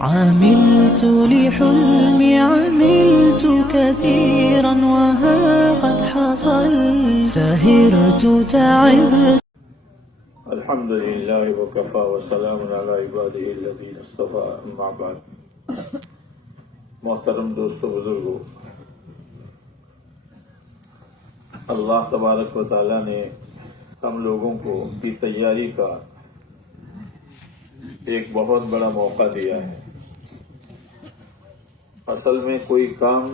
عملت لحلمي عملت كثيرا وها قد حصل سهرت تعبت. الحمد للہ وکفى وسلام علی عبادہ الذین اصطفى، اما بعد. محترم دوستو، بزرگو، اللہ تبارک و تعالی نے ہم لوگوں کو کی تیاری کا ایک بہت بڑا موقع دیا ہے. اصل میں کوئی کام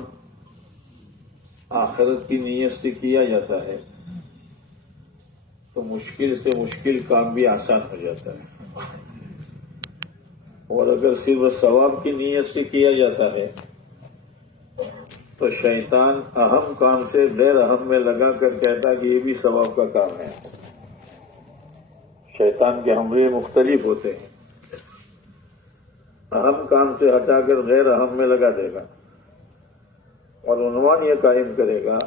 آخرت کی نیت سے کیا جاتا ہے تو مشکل سے مشکل کام بھی آسان ہو جاتا ہے، اور اگر صرف ثواب کی نیت سے کیا جاتا ہے تو شیطان اہم کام سے غیر اہم میں لگا کر کہتا ہے کہ یہ بھی ثواب کا کام ہے. شیطان کے حملے مختلف ہوتے ہیں. اہم کام سے ہٹا کر غیر اہم میں لگا دے گا اور عنوان یہ قائم کرے گا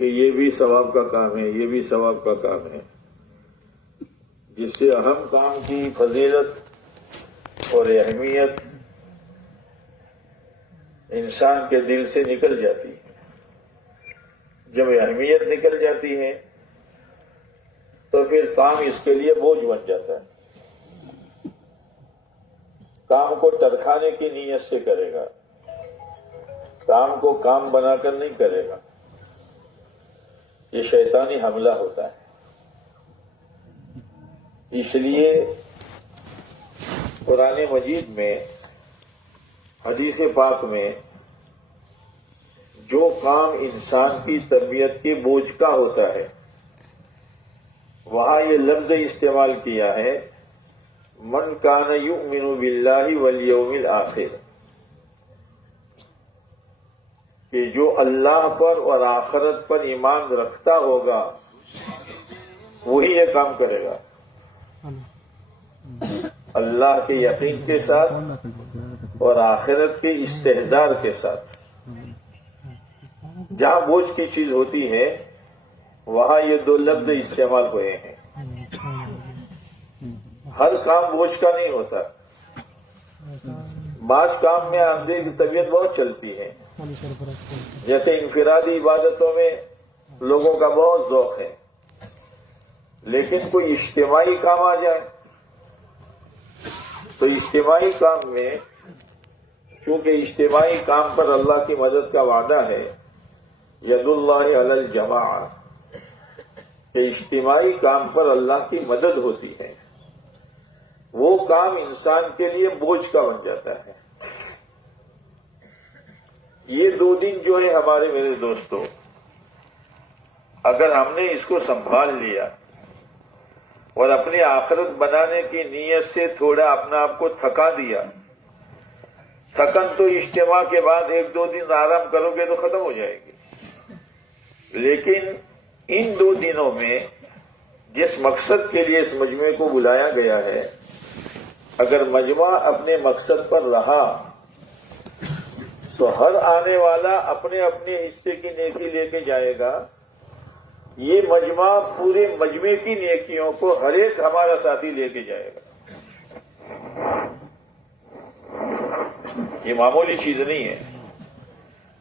کہ یہ بھی ثواب کا کام ہے، یہ بھی ثواب کا کام ہے، جس سے اہم کام کی فضیلت اور اہمیت انسان کے دل سے نکل جاتی ہے. جب اہمیت نکل جاتی ہے تو پھر کام اس کے لیے بوجھ بن جاتا ہے. کام کو ترکھانے کی نیت سے کرے گا، کام کو کام بنا کر نہیں کرے گا. یہ شیطانی حملہ ہوتا ہے. اس لیے قرآن مجید میں، حدیث پاک میں جو کام انسان کی تربیت کے بوجھ کا ہوتا ہے وہاں یہ لفظ استعمال کیا ہے، من کان یؤمن باللہ والیوم الآخر، کہ جو اللہ پر اور آخرت پر ایمان رکھتا ہوگا وہی یہ کام کرے گا. اللہ کے یقین کے ساتھ اور آخرت کے استحضار کے ساتھ. جہاں بوجھ کی چیز ہوتی ہے وہاں یہ دو لفظ استعمال ہوئے ہیں. ہر کام بوجھ کا نہیں ہوتا. بعض کام میں آمدنی کی طبیعت بہت چلتی ہے، جیسے انفرادی عبادتوں میں لوگوں کا بہت ذوق ہے، لیکن کوئی اجتماعی کام آ جائے تو اجتماعی کام میں، چونکہ اجتماعی کام پر اللہ کی مدد کا وعدہ ہے، ید اللہ علی الجماع، کہ اجتماعی کام پر اللہ کی مدد ہوتی ہے، وہ کام انسان کے لیے بوجھ کا بن جاتا ہے. یہ 2 دن جو ہے ہمارے میرے دوستوں، اگر ہم نے اس کو سنبھال لیا اور اپنی آخرت بنانے کی نیت سے تھوڑا اپنا آپ کو تھکا دیا، تھکن تو اجتماع کے بعد 1-2 دن آرام کرو گے تو ختم ہو جائے گی. لیکن ان 2 دنوں میں جس مقصد کے لیے اس مجمع کو بلایا گیا ہے، اگر مجمع اپنے مقصد پر رہا تو ہر آنے والا اپنے اپنے حصے کی نیکی لے کے جائے گا. یہ مجمع پورے مجمع کی نیکیوں کو ہر ایک ہمارا ساتھی لے کے جائے گا. یہ معمولی چیز نہیں ہے.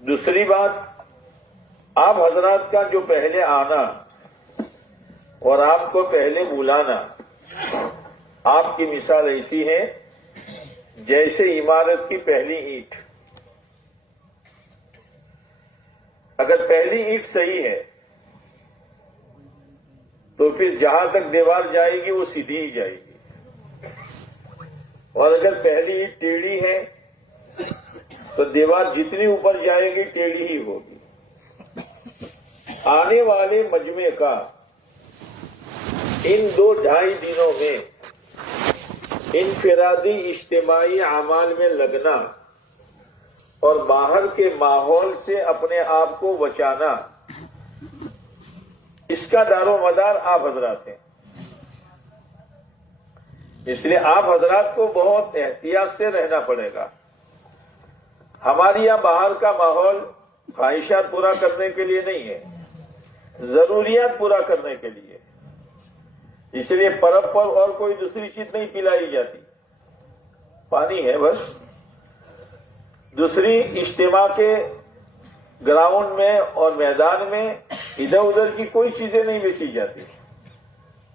دوسری بات، آپ حضرات کا جو پہلے آنا اور آپ کو پہلے بلانا، آپ کی مثال ایسی ہے جیسے عمارت کی پہلی اینٹ. اگر پہلی اینٹ صحیح ہے تو پھر جہاں تک دیوار جائے گی وہ سیدھی ہی جائے گی، اور اگر پہلی اینٹ ٹیڑھی ہے تو دیوار جتنی اوپر جائے گی ٹیڑھی ہی ہوگی. آنے والے مجمع کا ان 2-2.5 دنوں میں انفرادی اجتماعی اعمال میں لگنا اور باہر کے ماحول سے اپنے آپ کو بچانا، اس کا دار و مدار آپ حضرات ہیں. اس لیے آپ حضرات کو بہت احتیاط سے رہنا پڑے گا. ہمارے یہاں باہر کا ماحول خواہشات پورا کرنے کے لیے نہیں ہے، ضروریات پورا کرنے کے لیے. اس لیے پرب پر اور کوئی دوسری چیز نہیں پلائی جاتی. پانی ہے بس. دوسری اجتماع کے گراؤنڈ میں اور میدان میں ادھر ادھر کی کوئی چیزیں نہیں بیچی جاتی،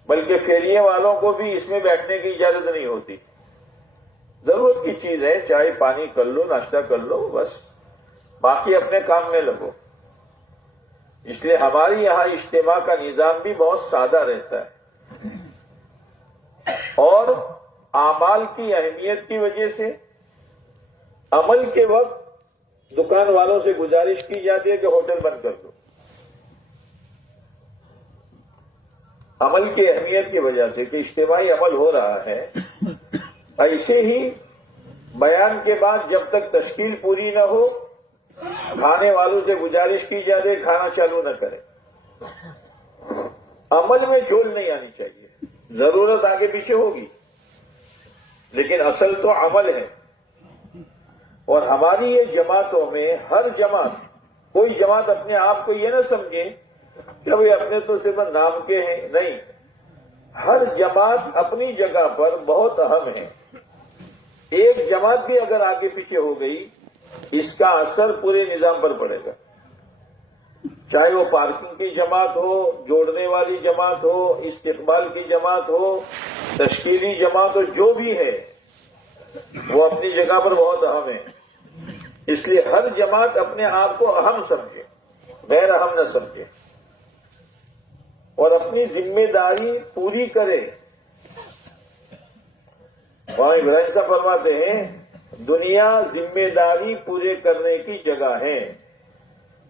بلکہ فیریے والوں کو بھی اس میں بیٹھنے کی اجازت نہیں ہوتی. ضرورت کی چیز ہے، چائے پانی کر لو، ناشتہ کر لو، بس باقی اپنے کام میں لگو. اس لیے ہماری یہاں اجتماع کا نظام بھی بہت سادہ رہتا ہے، اور اعمال کی اہمیت کی وجہ سے عمل کے وقت دکان والوں سے گزارش کی جاتی ہے کہ ہوٹل بند کر دو. عمل کی اہمیت کی وجہ سے کہ اجتماعی عمل ہو رہا ہے. ایسے ہی بیان کے بعد جب تک تشکیل پوری نہ ہو، کھانے والوں سے گزارش کی جاتی ہے کھانا چالو نہ کرے. عمل میں جھول نہیں آنی چاہیے. ضرورت آگے پیچھے ہوگی، لیکن اصل تو عمل ہے. اور ہماری یہ جماعتوں میں ہر جماعت، کوئی جماعت اپنے آپ کو یہ نہ سمجھے کہ بھائی اپنے تو صرف نام کے ہیں، نہیں. ہر جماعت اپنی جگہ پر بہت اہم ہے. ایک جماعت بھی اگر آگے پیچھے ہو گئی، اس کا اثر پورے نظام پر پڑے گا. چاہے وہ پارکنگ کی جماعت ہو، جوڑنے والی جماعت ہو، استقبال کی جماعت ہو، تشکیلی جماعت ہو، جو بھی ہے وہ اپنی جگہ پر بہت اہم ہے. اس لیے ہر جماعت اپنے آپ کو اہم سمجھے، غیر اہم نہ سمجھے، اور اپنی ذمہ داری پوری کرے. وہاں ابراہیم صاحب فرماتے ہیں دنیا ذمہ داری پورے کرنے کی جگہ ہے،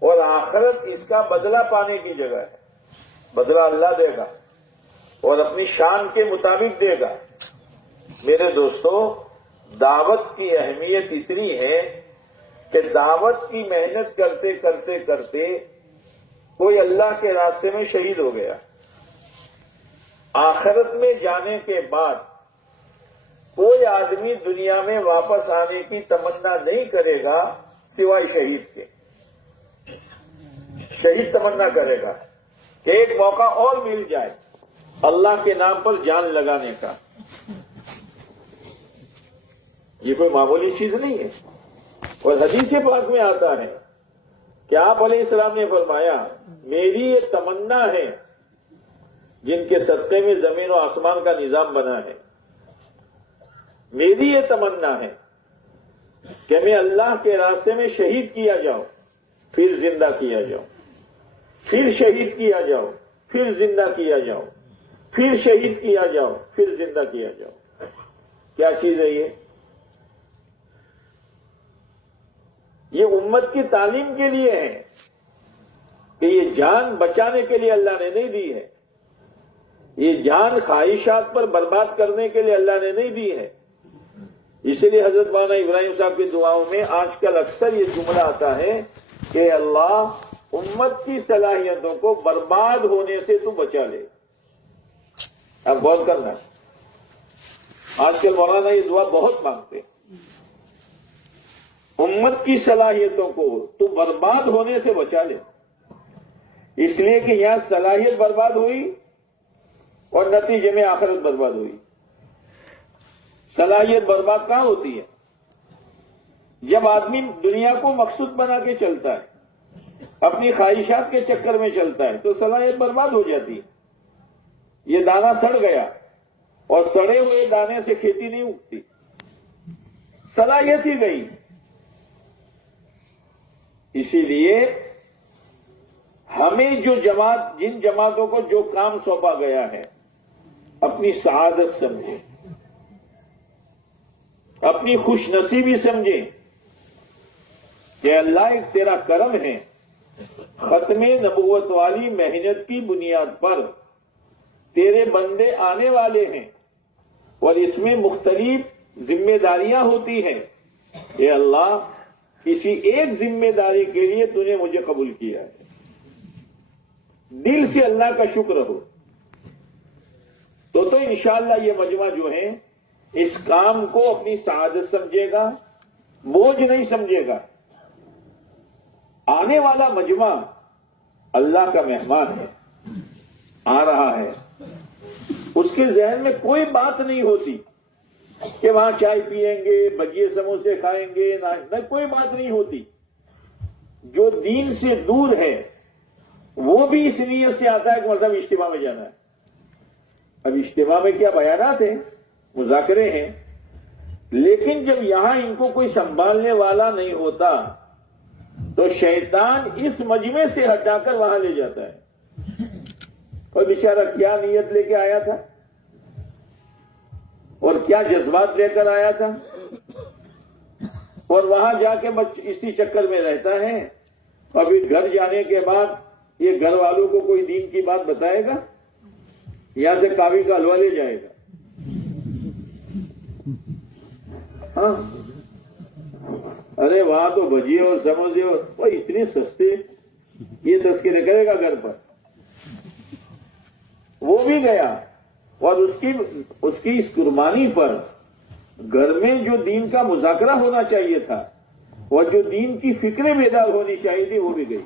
اور آخرت اس کا بدلہ پانے کی جگہ ہے. بدلہ اللہ دے گا اور اپنی شان کے مطابق دے گا. میرے دوستو، دعوت کی اہمیت اتنی ہے کہ دعوت کی محنت کرتے کرتے کرتے کوئی اللہ کے راستے میں شہید ہو گیا. آخرت میں جانے کے بعد کوئی آدمی دنیا میں واپس آنے کی تمنا نہیں کرے گا سوائے شہید کے. شہید تمنا کرے گا کہ ایک موقع اور مل جائے اللہ کے نام پر جان لگانے کا. یہ کوئی معمولی چیز نہیں ہے. اور حدیث پاک میں آتا ہے کہ آپ علیہ السلام نے فرمایا میری یہ تمنا ہے جن کے صدقے میں زمین و آسمان کا نظام بنا ہے، میری یہ تمنا ہے کہ میں اللہ کے راستے میں شہید کیا جاؤں، پھر زندہ کیا جاؤں، پھر شہید کیا جاؤں، پھر زندہ کیا جاؤں، پھر شہید کیا جاؤں، پھر زندہ کیا جاؤں. کیا چیز ہے یہ امت کی تعلیم کے لیے ہے کہ یہ جان بچانے کے لیے اللہ نے نہیں دی ہے. یہ جان خواہشات پر برباد کرنے کے لیے اللہ نے نہیں دی ہے. اسی لیے حضرت مولانا ابراہیم صاحب کی دعاؤں میں آج کل اکثر یہ جملہ آتا ہے کہ اللہ امت کی صلاحیتوں کو برباد ہونے سے تو بچا لے. اب غور کرنا، آج کل مولانا یہ دعا بہت مانگتے ہیں، امت کی صلاحیتوں کو تو برباد ہونے سے بچا لے. اس لیے کہ یہاں صلاحیت برباد ہوئی اور نتیجے میں آخرت برباد ہوئی. صلاحیت برباد کہاں ہوتی ہے؟ جب آدمی دنیا کو مقصود بنا کے چلتا ہے، اپنی خواہشات کے چکر میں چلتا ہے، تو صلاحیت برباد ہو جاتی ہے. یہ دانا سڑ گیا، اور سڑے ہوئے دانے سے کھیتی نہیں اگتی، صلاحیت ہی گئی. اسی لیے ہمیں جن جماعتوں کو جو کام سونپا گیا ہے اپنی سعادت سمجھیں، اپنی خوش نصیبی سمجھیں کہ اللہ ایک تیرا کرم ہے، ختم نبوت والی محنت کی بنیاد پر تیرے بندے آنے والے ہیں، اور اس میں مختلف ذمہ داریاں ہوتی ہیں. اے اللہ، کسی ایک ذمہ داری کے لیے تو نے مجھے قبول کیا ہے. دل سے اللہ کا شکر ہو تو انشاءاللہ یہ مجمع جو ہے اس کام کو اپنی سعادت سمجھے گا، بوجھ نہیں سمجھے گا. آنے والا مجمع اللہ کا مہمان ہے، آ رہا ہے، اس کے ذہن میں کوئی بات نہیں ہوتی کہ وہاں چائے پیئیں گے، بھجیے سموسے کھائیں گے، نہ کوئی بات نہیں ہوتی. جو دین سے دور ہے وہ بھی اس نیت سے آتا ہے کہ مطلب اجتماع میں جانا ہے. اب اجتماع میں کیا بیانات ہیں، مذاکرے ہیں، لیکن جب یہاں ان کو کوئی سنبھالنے والا نہیں ہوتا تو شیطان اس مجمع سے ہٹا کر وہاں لے جاتا ہے. اور بیچارہ کیا نیت لے کے آیا تھا اور کیا جذبات لے کر آیا تھا، اور وہاں جا کے اسی چکر میں رہتا ہے. ابھی گھر جانے کے بعد یہ گھر والوں کو کوئی دین کی بات بتائے گا، یہاں سے کاوی کا حلوہ لے جائے گا. ہاں، ارے وہاں تو بھجیے اور سموسے اور اتنے سستے، یہ تذکرے کرے گا گھر پر. وہ بھی گیا اور اس کی اس قربانی پر گھر میں جو دین کا مذاکرہ ہونا چاہیے تھا اور جو دین کی فکریں بیدار ہونی چاہیے تھی وہ بھی گئی.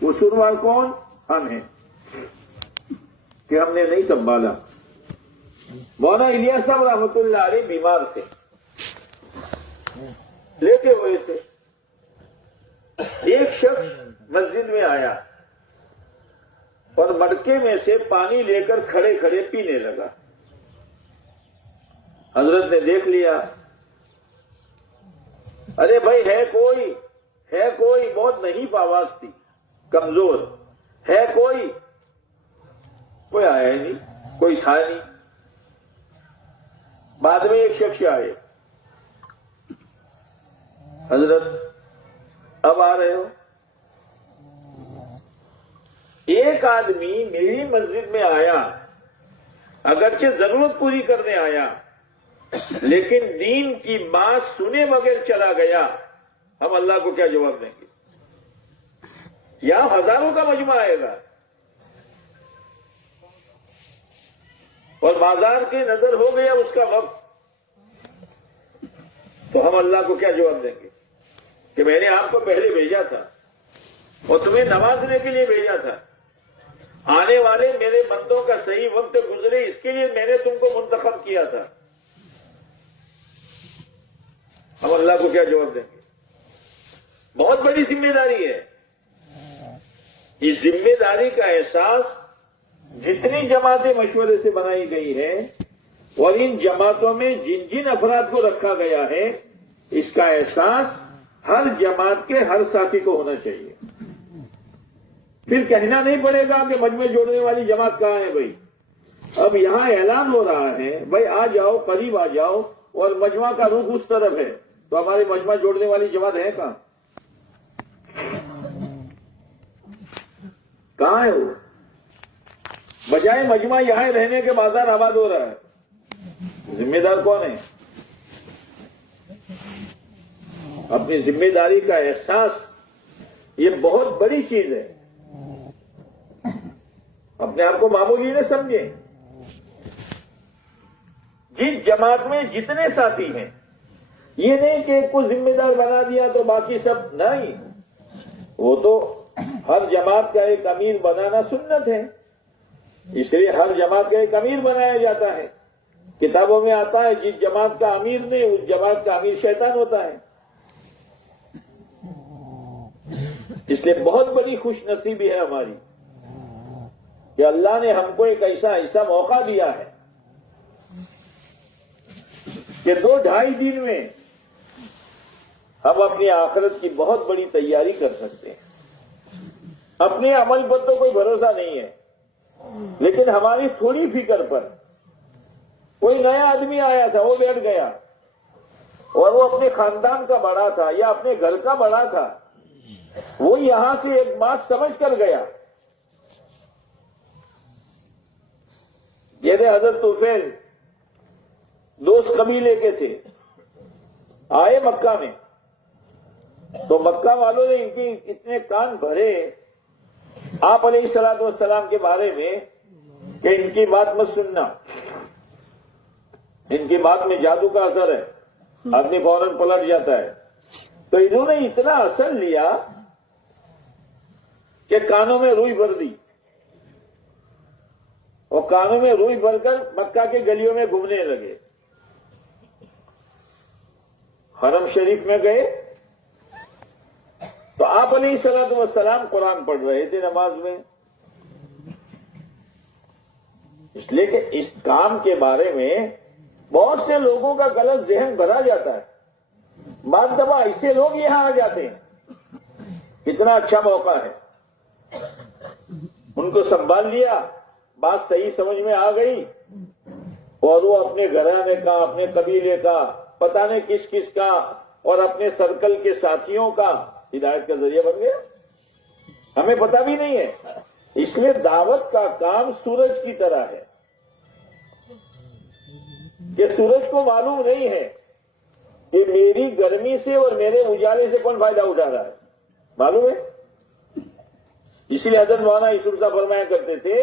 قصوروار کون؟ ہم ہیں کہ ہم نے نہیں سنبھالا. مولانا الیاس صاحب رحمۃ اللہ علیہ بیمار تھے، لیٹے ہوئے تھے. ایک شخص مسجد میں آیا اور مٹکے میں سے پانی لے کر کھڑے کھڑے پینے لگا. حضرت نے دیکھ لیا. ارے بھائی ہے کوئی؟ بہت نحیف آواز تھی، کمزور. ہے کوئی آیا ہی نہیں، کوئی تھا نہیں. بعد میں ایک شخص آئے. حضرت اب آ رہے ہو؟ ایک آدمی میری مسجد میں آیا، اگرچہ ضرورت پوری کرنے آیا، لیکن دین کی بات سنے بغیر چلا گیا. ہم اللہ کو کیا جواب دیں گے؟ یہاں ہزاروں کا مجمع آئے گا اور بازار کی نظر ہو گیا اس کا وقت، تو ہم اللہ کو کیا جواب دیں گے کہ میں نے آپ کو پہلے بھیجا تھا اور تمہیں نوازنے کے لیے بھیجا تھا. آنے والے میرے بندوں کا صحیح وقت گزرے اس کے لیے میں نے تم کو منتخب کیا تھا. ہم اللہ کو کیا جواب دیں گے؟ بہت بڑی ذمہ داری ہے. اس ذمہ داری کا احساس جتنی جماعتیں مشورے سے بنائی گئی ہیں اور ان جماعتوں میں جن جن افراد کو رکھا گیا ہے، اس کا احساس ہر جماعت کے ہر ساتھی کو ہونا چاہیے. پھر کہنا نہیں پڑے گا کہ مجمع جوڑنے والی جماعت کہاں ہے. بھائی اب یہاں اعلان ہو رہا ہے، بھائی آ جاؤ، قریب آ جاؤ، اور مجمع کا رخ اس طرف ہے، تو ہماری مجمع جوڑنے والی جماعت ہے کہاں ہے وہ؟ بجائے مجمع یہاں رہنے کے بازار آباد ہو رہا ہے. ذمہ دار کون ہے؟ اپنی ذمہ داری کا احساس یہ بہت بڑی چیز ہے. اپنے آپ کو معمولی نہ سمجھیں. جس جماعت میں جتنے ساتھی ہیں، یہ نہیں کہ ایک کو ذمہ دار بنا دیا تو باقی سب نہیں. وہ تو ہر جماعت کا ایک امیر بنانا سنت ہے، اس لیے ہر جماعت کا ایک امیر بنایا جاتا ہے. کتابوں میں آتا ہے جس جماعت کا امیر نہیں، اس جماعت کا امیر شیطان ہوتا ہے. اس لیے بہت بڑی خوش نصیبی ہے ہماری کہ اللہ نے ہم کو ایک ایسا موقع دیا ہے کہ 2-2.5 دن میں ہم اپنی آخرت کی بہت بڑی تیاری کر سکتے ہیں. اپنے عمل پر تو کوئی بھروسہ نہیں ہے، لیکن ہماری تھوڑی فکر پر. کوئی نیا آدمی آیا تھا، وہ بیٹھ گیا اور وہ اپنے خاندان کا بڑا تھا یا اپنے گھر کا بڑا تھا، وہ یہاں سے ایک بات سمجھ کر گیا. یہ حضرت طفیل دوست قبیلے کے تھے، آئے مکہ میں، تو مکہ والوں نے ان کے اتنے کان بھرے آپ علیہ الصلوۃ والسلام کے بارے میں کہ ان کی بات مت سننا، ان کی بات میں جادو کا اثر ہے، آدمی فوراً پلٹ جاتا ہے. تو انہوں نے اتنا اثر لیا کہ کانوں میں روئی بھر دی اور کانوں میں روئی بھر کر مکہ کے گلیوں میں گھومنے لگے. حرم شریف میں گئے تو آپ علیہ الصلوۃ والسلام قرآن پڑھ رہے تھے نماز میں، اس لیے کہ اس کام کے بارے میں بہت سے لوگوں کا غلط ذہن بھرا جاتا ہے۔ بعض دفعہ ایسے لوگ یہاں آ جاتے ہیں، کتنا اچھا موقع ہے، ان کو سنبھال لیا، بات صحیح سمجھ میں آ گئی، اور وہ اپنے گھرانے کا، اپنے قبیلے کا، پتہ نہیں کس کس کا، اور اپنے سرکل کے ساتھیوں کا ہدایت کا ذریعہ بن گیا، ہمیں پتہ بھی نہیں ہے۔ اس لیے دعوت کا کام سورج کی طرح ہے کہ سورج کو معلوم نہیں ہے کہ میری گرمی سے اور میرے اجالے سے کون فائدہ اٹھا رہا ہے، معلوم ہے؟ اسی لیے حضرت مولانا یوسف صاحب فرمایا کرتے تھے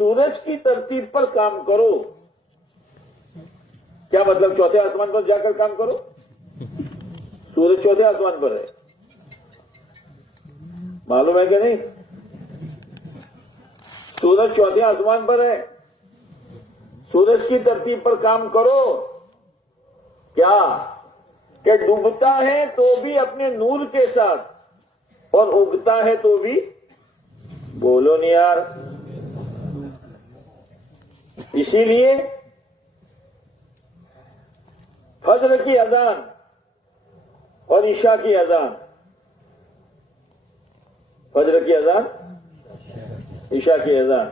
سورج کی ترتیب پر کام کرو۔ کیا مطلب؟ چوتھے آسمان پر جا کر کام کرو؟ سورج چوتھے آسمان پر ہے، معلوم ہے کہ نہیں؟ سورج چوتھے آسمان پر ہے، سورج کی ترتیب پر کام کرو۔ کیا کہ ڈوبتا ہے تو بھی اپنے نور کے ساتھ، اور اگتا ہے تو بھی، بولو نہیں یار۔ اسی لیے فجر کی اذان اور عشاء کی اذان، فجر کی اذان، عشاء کی اذان،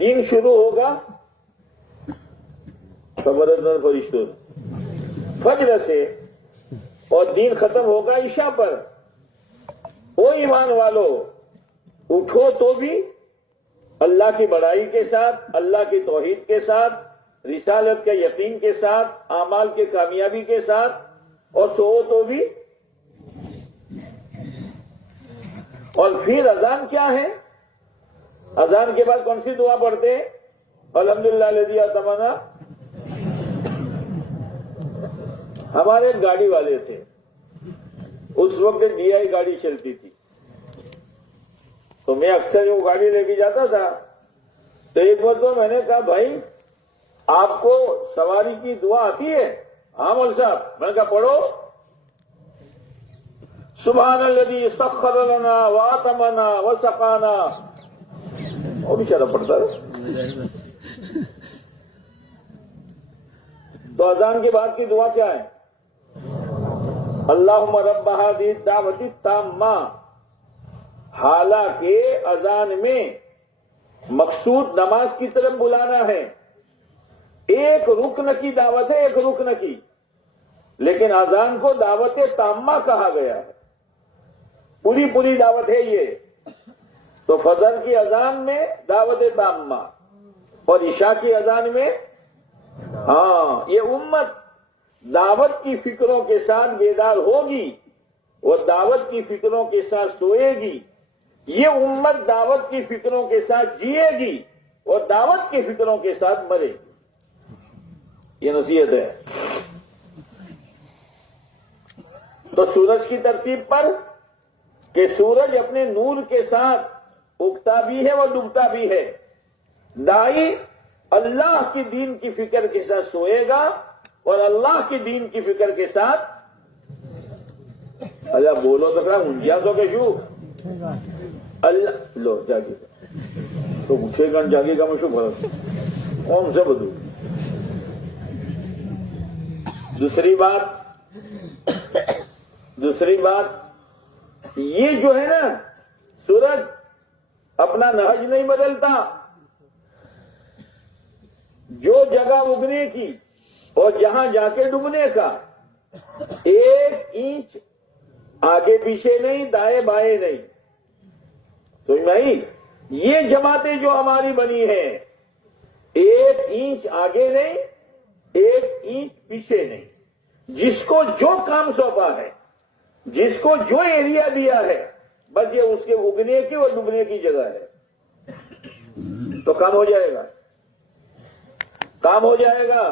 دن شروع ہوگا فرشتوں فجر سے، اور دین ختم ہوگا عشاء پر۔ او ایمان والو، اٹھو تو بھی اللہ کی بڑائی کے ساتھ، اللہ کی توحید کے ساتھ، رسالت کے یقین کے ساتھ، اعمال کے کامیابی کے ساتھ، اور سو تو بھی۔ اور پھر اذان کیا ہے؟ اذان کے بعد کون سی دعا پڑھتے ہیں؟ الحمدللہ الذی اطمأنہ۔ ہمارے ایک گاڑی والے تھے، اس وقت ڈی آئی گاڑی چلتی تھی، تو میں اکثر وہ گاڑی لے کے جاتا تھا، تو ایک مرتبہ میں نے کہا بھائی آپ کو سواری کی دعا آتی ہے؟ ہاں مول صاحب۔ میں نے کہا پڑھو، سبحان الذی سخر لنا واطمنا وسقانا۔ وہ بھی شرم پڑتا ہے۔ تو اذان کے بعد کی دعا کیا ہے؟ اللہم رب ہذہ الدعوۃ التامہ۔ حالانکہ اذان میں مقصود نماز کی طرف بلانا ہے، ایک رکن کی دعوت ہے، ایک رکن کی، لیکن اذان کو دعوت تامہ کہا گیا ہے، پوری دعوت ہے یہ۔ تو فجر کی اذان میں دعوت تامہ، اور عشاء کی اذان میں، ہاں، یہ امت دعوت کی فکروں کے ساتھ بیدار ہوگی اور دعوت کی فکروں کے ساتھ سوئے گی۔ یہ امت دعوت کی فکروں کے ساتھ جیے گی اور دعوت کی فکروں کے ساتھ مرے گی، یہ نصیحت ہے۔ تو سورج کی ترتیب پر کہ سورج اپنے نور کے ساتھ اگتا بھی ہے اور ڈوبتا بھی ہے۔ دائی اللہ کی دین کی فکر کے ساتھ سوئے گا اور اللہ کی دین کی فکر کے ساتھ، اللہ بولو تو کیا منجیا تو کہ شو اللہ لو جاگے گا تو اٹھے گا جاگے گا میں شو فرق کون سے بدو۔ دوسری بات یہ جو ہے نا، سورج اپنا نہج نہیں بدلتا، جو جگہ اگنے کی اور جہاں جا کے ڈوبنے کا، ایک انچ آگے پیچھے نہیں، دائیں بائیں نہیں، سمجھ میں آئی؟ یہ جماعتیں جو ہماری بنی ہیں، ایک انچ آگے نہیں، ایک انچ پیچھے نہیں، جس کو جو کام سونپا ہے، جس کو جو ایریا دیا ہے، بس یہ اس کے اگنے کی اور ڈوبنے کی جگہ ہے، تو کام ہو جائے گا، کام ہو جائے گا۔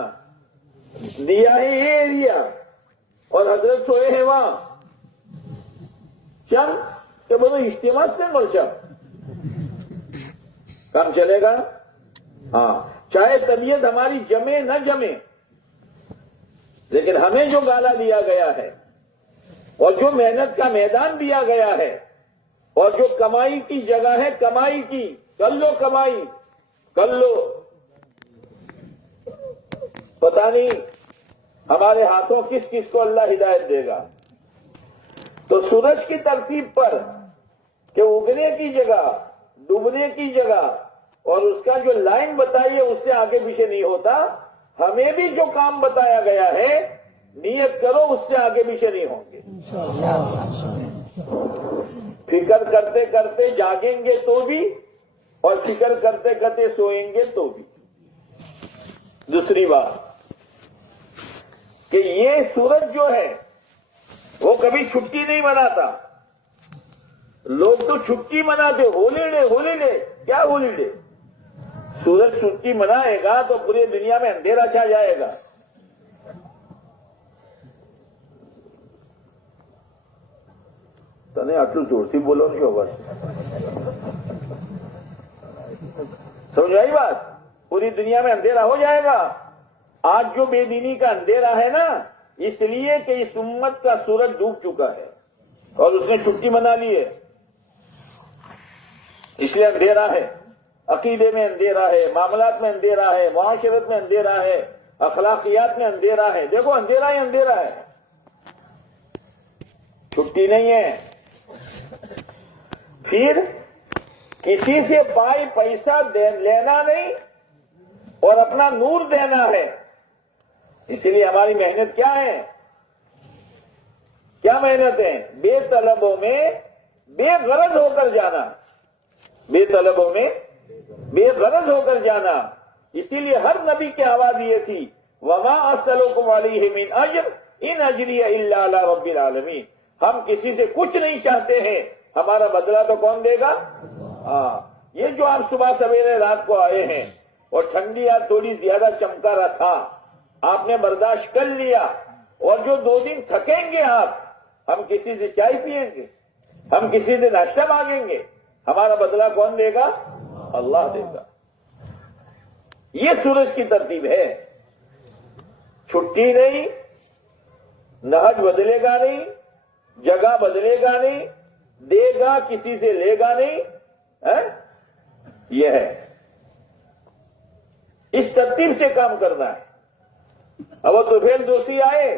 دیا ہے یہ ایریا اور حضرت سوئے ہیں وہاں، چل کہ بولو اجتماع سے مرچا کام چلے گا۔ ہاں، چاہے طبیعت ہماری جمے نہ جمے، لیکن ہمیں جو گالا دیا گیا ہے اور جو محنت کا میدان دیا گیا ہے اور جو کمائی کی جگہ ہے، کمائی کی، کر لو کمائی، کر لو، پتہ نہیں ہمارے ہاتھوں کس کس کو اللہ ہدایت دے گا۔ تو سورج کی ترتیب پر کہ اگنے کی جگہ، ڈوبنے کی جگہ اور اس کا جو لائن بتائی ہے اس سے آگے پیچھے نہیں ہوتا۔ ہمیں بھی جو کام بتایا گیا ہے نیت کرو، اس سے آگے پیچھے نہیں ہوں گے۔ فکر کرتے کرتے جاگیں گے تو بھی اور فکر کرتے کرتے سوئیں گے تو بھی۔ دوسری بات کہ یہ سورج جو ہے وہ کبھی چھٹی نہیں مناتا۔ لوگ تو چھٹی مناتے، ہولیڈے ہولیڈے، کیا ہولیڈے؟ سورج چھٹی منائے گا تو پوری دنیا میں اندھیرا چھا جائے گا۔ تنے آٹلو زورથી બોલો છો બસ، سمجھ آئی بات؟ پوری دنیا میں اندھیرا ہو جائے گا۔ آج جو بے دینی کا اندھیرا ہے نا، اس لیے کہ اس امت کا سورج ڈوب چکا ہے اور اس نے چھٹی منا لی ہے، اس لیے اندھیرا ہے۔ عقیدے میں اندھیرا ہے، معاملات میں اندھیرا ہے، معاشرت میں اندھیرا ہے، اخلاقیات میں اندھیرا ہے۔ دیکھو اندھیرا ہی اندھیرا ہے، چھٹی نہیں ہے۔ پھر کسی سے پیسہ لینا نہیں اور اپنا نور دینا ہے۔ اس لیے ہماری محنت کیا ہے؟ کیا محنت ہے؟ بے طلبوں میں بے غرض ہو کر جانا، بے طلبوں میں بے غرض ہو کر جانا۔ اسی لیے ہر نبی کی آواز یہ تھی، وَمَا أَسْأَلُكُمْ عَلَيْهِ مِنْ أَجْرٍ إِنْ أَجْرِيَ إِلَّا عَلَىٰ رَبِّ الْعَالَمِينَ۔ ہم کسی سے کچھ نہیں چاہتے ہیں، ہمارا بدلہ تو کون دے گا؟ یہ جو آپ صبح سویرے رات کو آئے ہیں اور ٹھنڈی آج تھوڑی زیادہ چمکا رہا تھا، آپ نے برداشت کر لیا، اور جو 2 دن تھکیں گے آپ، ہم کسی سے چائے پیئیں گے، ہم کسی سے ناشتہ مانگیں گے، ہمارا بدلہ کون دے گا؟ اللہ دے گا۔ یہ سورج کی ترتیب ہے۔ چھٹی نہیں، نہج بدلے گا نہیں، جگہ بدلے گا نہیں، دے گا کسی سے لے گا نہیں، یہ ہے۔ اس ترتیب سے کام کرنا ہے۔ اب وہ تو پھر دوسری آئے،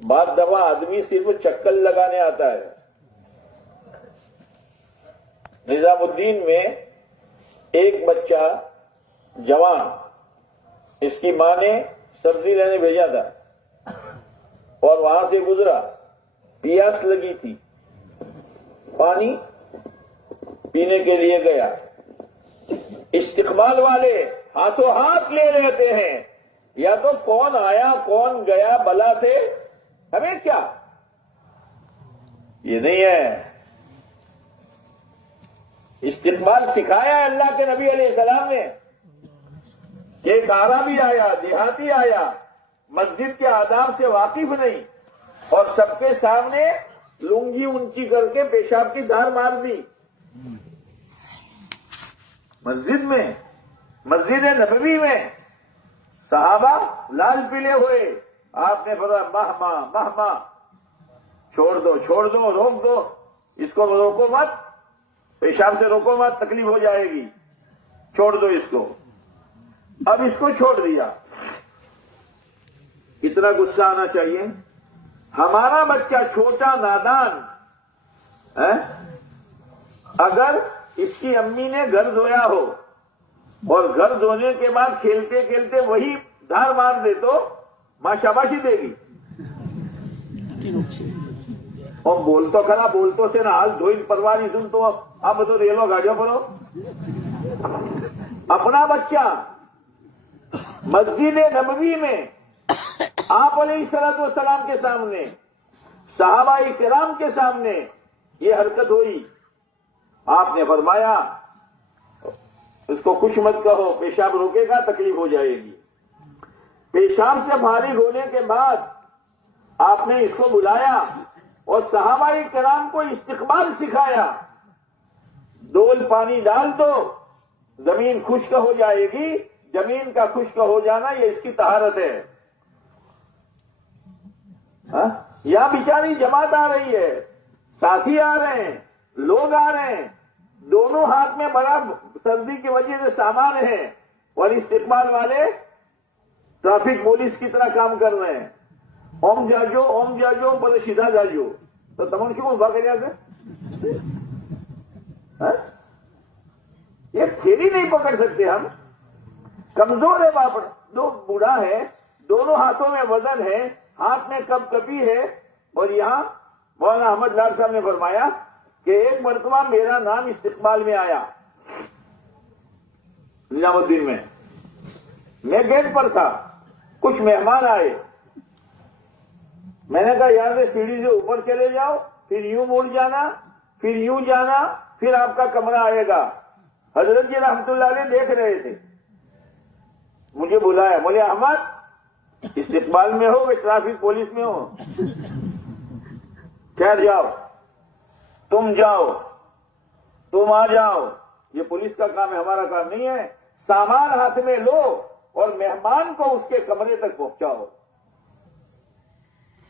بعض دفعہ آدمی صرف چکر لگانے آتا ہے۔ نظام الدین میں ایک بچہ جوان، اس کی ماں نے سبزی لینے بھیجا تھا اور وہاں سے گزرا، پیاس لگی تھی، پانی پینے کے لیے گیا۔ استقبال والے ہاتھوں ہاتھ لے رہتے ہیں، یا تو کون آیا کون گیا بلا سے ہمیں کیا؟ یہ نہیں ہے۔ استقبال سکھایا ہے اللہ کے نبی علیہ السلام نے کہ ایک عربی آیا، دیہاتی آیا، مسجد کے آداب سے واقف نہیں، اور سب کے سامنے لنگی اونچی کر کے پیشاب کی دھار مار دی۔ مسجد میں، مسجد نبوی میں صحابہ لال پیلے ہوئے، آپ نے فرمایا مہما مہما، چھوڑ دو چھوڑ دو، روک دو، اس کو روکو مت، پیشاب سے روکو مت، تکلیف ہو جائے گی، چھوڑ دو اس کو۔ اب اس کو چھوڑ دیا۔ اتنا غصہ آنا چاہیے؟ ہمارا بچہ چھوٹا نادان اگر اس کی امی نے گھر دھویا ہو اور گھر دھونے کے بعد کھیلتے کھیلتے وہی دھار مار دے تو ماں شاباشی دے گی؟ اور بول تو کرا، بول تو سے نا حال دھوئی پرواری سن تو اب تو ریلو گاڑیوں پرو۔ اپنا بچہ مسجد نبوی میں آپ علیہ الصلوۃ والسلام کے سامنے، صحابہ کرام کے سامنے یہ حرکت ہوئی، آپ نے فرمایا اس کو کچھ مت کہو، پیشاب روکے گا تکلیف ہو جائے گی۔ پیشاب سے فارغ ہونے کے بعد آپ نے اس کو بلایا اور صحابہ کرام کو استقبال سکھایا۔ ڈول پانی ڈال دو، زمین خشک ہو جائے گی، زمین کا خشک ہو جانا یہ اس کی طہارت ہے. یہاں بیچاری جماعت آ رہی ہے، ساتھی آ رہے ہیں، لوگ آ رہے ہیں، دونوں ہاتھ میں بڑا سردی کی وجہ سے سامان ہے، اور استقبال والے ٹریفک پولیس کی طرح کام کر رہے ہیں. اوم جاجو بولے سیدھا جاجو. تو تمام شکو بھا کریا سے یہ تھیلی نہیں پکڑ سکتے ہم. کمزور ہے باپ، دو بوڑھا ہے، دونوں ہاتھوں میں وزن ہے، ہاتھ میں کپ کپی ہے. اور یہاں مولانا احمد لال صاحب نے فرمایا کہ ایک مرتبہ میرا نام استقبال میں آیا نظام الدین میں گیٹ پر تھا، کچھ مہمان آئے. میں نے کہا یہاں سے سیڑھی سے اوپر چلے جاؤ، پھر یوں مڑ جانا، پھر یوں جانا، پھر آپ کا کمرہ آئے گا. حضرت جی رحمت اللہ علیہ دیکھ رہے تھے، مجھے بلایا، بولے احمد استقبال میں ہو کہ ٹریفک پولیس میں ہو؟ خیر جاؤ، تم جاؤ، تم آ جاؤ، یہ پولیس کا کام ہے، ہمارا کام نہیں ہے. سامان ہاتھ میں لو اور مہمان کو اس کے کمرے تک پہنچاؤ.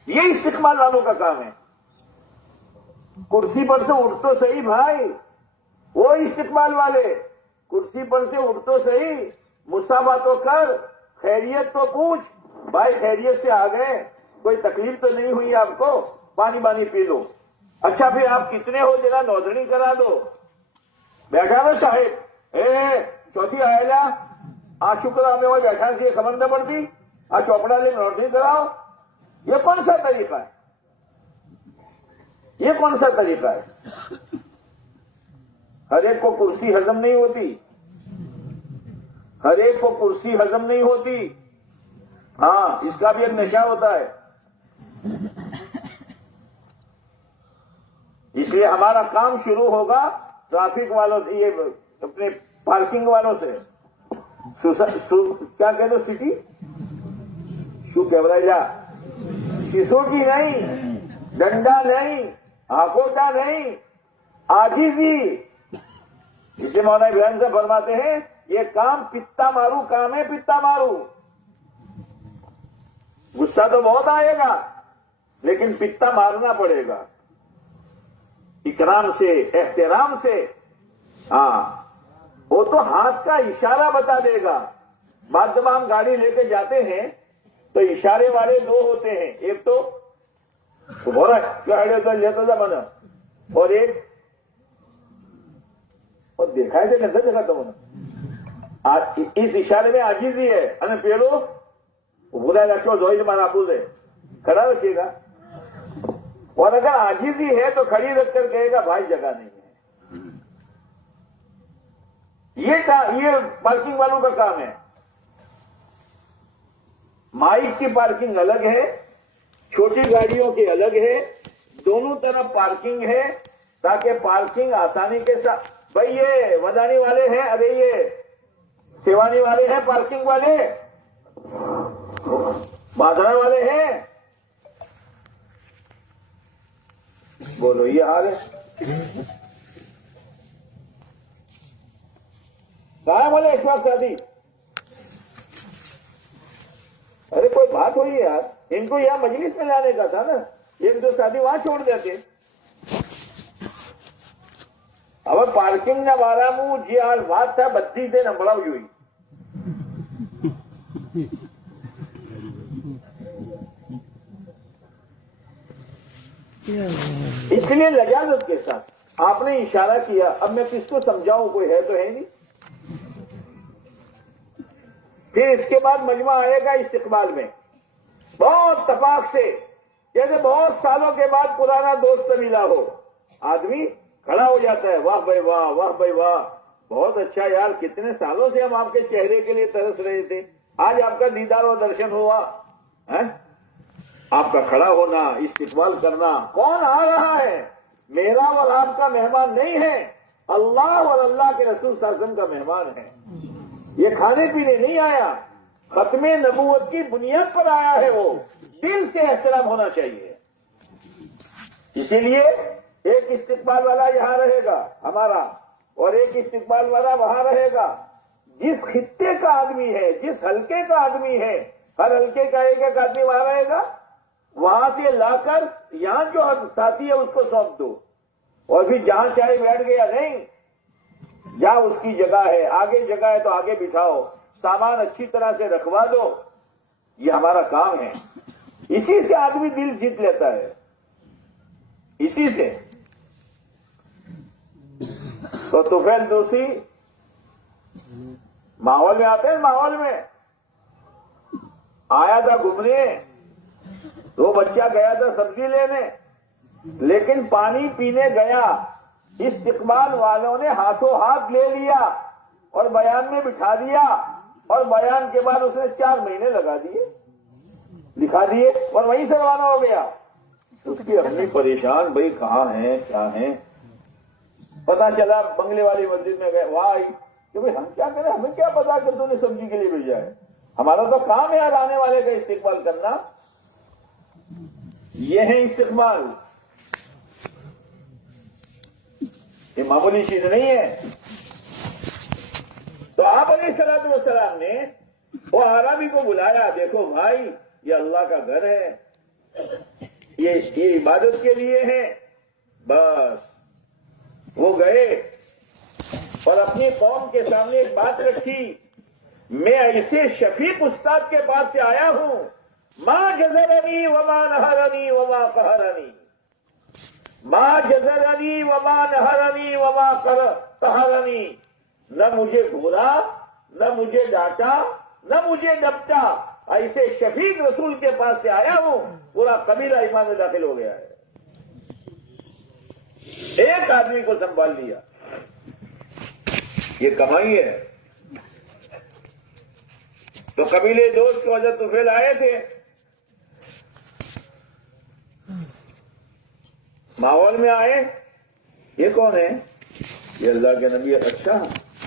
یہ استقبال والوں کا کام ہے. کرسی پر سے اٹھ تو صحیح بھائی، وہ استقبال والے کرسی پر سے اٹھ تو صحیح، مصافحہ تو کر، خیریت تو پوچھ. بھائی خیریت سے آ گئے، کوئی تکلیف تو نہیں ہوئی آپ کو؟ پانی بانی پی لو. اچھا پھر آپ کتنے ہو ذرا نوزنی کرا دو. بیٹھا نا صاحب، چوتھی آئے گا آ شکر ہمیں وہ بیٹھا سے خبر نہ پڑتی، آ چوپڑا لے نوزنی کراؤ. یہ کون سا طریقہ ہے؟ یہ کون سا طریقہ ہے؟ ہر ایک کو کرسی ہضم نہیں ہوتی، ہر ایک کو کرسی ہضم نہیں ہوتی. ہاں اس کا بھی ایک نشہ ہوتا ہے. اس لیے ہمارا کام شروع ہوگا ٹریفک والوں سے، یہ اپنے پارکنگ والوں سے. کیا کہتے سٹی شو کیوراجا، شیشوں کی نہیں، ڈنڈا نہیں، آکوٹا نہیں، عاجزی. اسے مولانا ابراہیم سے فرماتے ہیں یہ کام پتا مارو کام ہے، پتا مارو. غصہ تو بہت آئے گا لیکن پتا مارنا پڑے گا، اکرام سے، احترام سے. ہاں وہ تو ہاتھ کا اشارہ بتا دے گا. بعد جب ہم گاڑی لے کے جاتے ہیں تو اشارے والے دو ہوتے ہیں، ایک تو ہو رہا ہے کیا لیتا تھا بنا، اور ایک اور دیکھا ہے کہ دیکھا تھا بنا. اس اشارے میں عاجزی ہے. અને પેલો ઉભો રાખો જોઈને મારા આપું છે ખડા રખીએ گا. اور اگر عاجزی ہے تو کھڑی رکھ کر کہے گا بھائی جگہ نہیں ہے. یہ پارکنگ والوں کا کام ہے. مائک کی پارکنگ الگ ہے، چھوٹی گاڑیوں کی الگ ہے، دونوں طرف پارکنگ ہے تاکہ پارکنگ آسانی کے ساتھ. بھائی یہ ودانی والے ہیں، ارے یہ سیوانی والے ہیں، پارکنگ والے بادرا والے ہیں. بولو یہ حال ہے. کہاں بولے اشفاق شادی؟ ارے کوئی بات ہوئی یار، ان کو یہاں مجلس میں لانے کا تھا نا، ایک دو شادی وہاں چھوڑ دیتے. اب پارکنگ نہ بارہ منہ جی حال بات تھا بتی سے نمبڑا ہوئی. اس لیے لجاجت کے ساتھ آپ نے اشارہ کیا. اب میں کس کو سمجھاؤں، کوئی ہے تو ہے نہیں. پھر اس کے بعد مجمع آئے گا استقبال میں بہت اتفاق سے، جیسے بہت سالوں کے بعد پرانا دوست ملا ہو. آدمی کھڑا ہو جاتا ہے، واہ بھائی واہ، واہ بھائی واہ، بہت اچھا یار، کتنے سالوں سے ہم آپ کے چہرے کے لیے ترس رہے تھے، آج آپ کا دیدار و درشن ہوا. آپ کا کھڑا ہونا، استقبال کرنا. کون آ رہا ہے؟ میرا اور آپ کا مہمان نہیں ہے، اللہ اور اللہ کے رسول صلی اللہ علیہ وسلم کا مہمان ہے. یہ کھانے پینے نہیں آیا، ختم نبوت کی بنیاد پر آیا ہے. وہ دل سے احترام ہونا چاہیے. اسی لیے ایک استقبال والا یہاں رہے گا ہمارا، اور ایک استقبال والا وہاں رہے گا. جس خطے کا آدمی ہے، جس حلقے کا آدمی ہے، ہر حلقے کا ایک ایک آدمی وہاں رہے گا، وہاں سے لا کر یہاں جو ساتھی ہے اس کو سونپ دو، اور پھر جہاں چاہے بیٹھ گیا نہیں، جہاں اس کی جگہ ہے، آگے جگہ ہے تو آگے بٹھاؤ، سامان اچھی طرح سے رکھوا دو، یہ ہمارا کام ہے۔ اسی سے آدمی دل جیت لیتا ہے، اسی سے۔ تو طفیل دوسی ماحول میں آتے ہیں، ماحول میں آیا تھا گھومنے، وہ بچہ گیا تھا سبزی لینے، لیکن پانی پینے گیا، استقبال والوں نے ہاتھوں ہاتھ لے لیا اور بیان میں بٹھا دیا، اور بیان کے بعد اس نے 4 مہینے لگا دیے، لکھا دیے، اور وہیں سے روانہ ہو گیا۔ اس کی اپنی پریشان، بھائی کہاں ہیں کیا ہیں، پتا چلا بنگلے والی مسجد میں گئے، وہاں آئی کہ بھائی ہم کیا کریں، ہمیں کیا پتا کہ تم نے سبزی کے لیے بھیجا ہے، ہمارا تو کام ہے آنے والے کا استقبال کرنا۔ یہ ہے استقبال، یہ معمولی چیز نہیں ہے۔ تو آپ علیہ الصلوۃ والسلام نے وہ اعرابی کو بلایا، دیکھو بھائی یہ اللہ کا گھر ہے، یہ عبادت کے لیے ہے، بس۔ وہ گئے اور اپنی قوم کے سامنے ایک بات رکھی، میں ایسے شفیق استاد کے پاس سے آیا ہوں، ما جزرنی وما نہرنی وما قہرنی، ما جزرنی وما نہرنی وما قہرنی، نہ مجھے گھورا، نہ مجھے ڈانٹا، نہ مجھے ڈپٹا، ایسے شفیق رسول کے پاس سے آیا ہوں۔ پورا قبیلہ ایمان میں داخل ہو گیا ہے، ایک آدمی کو سنبھال لیا، یہ کمائی ہے۔ تو قبیلے دوست کو حضرت طفیل آئے تھے، ماحول میں آئے، یہ کون ہے؟ یہ اللہ کے نبی۔ اچھا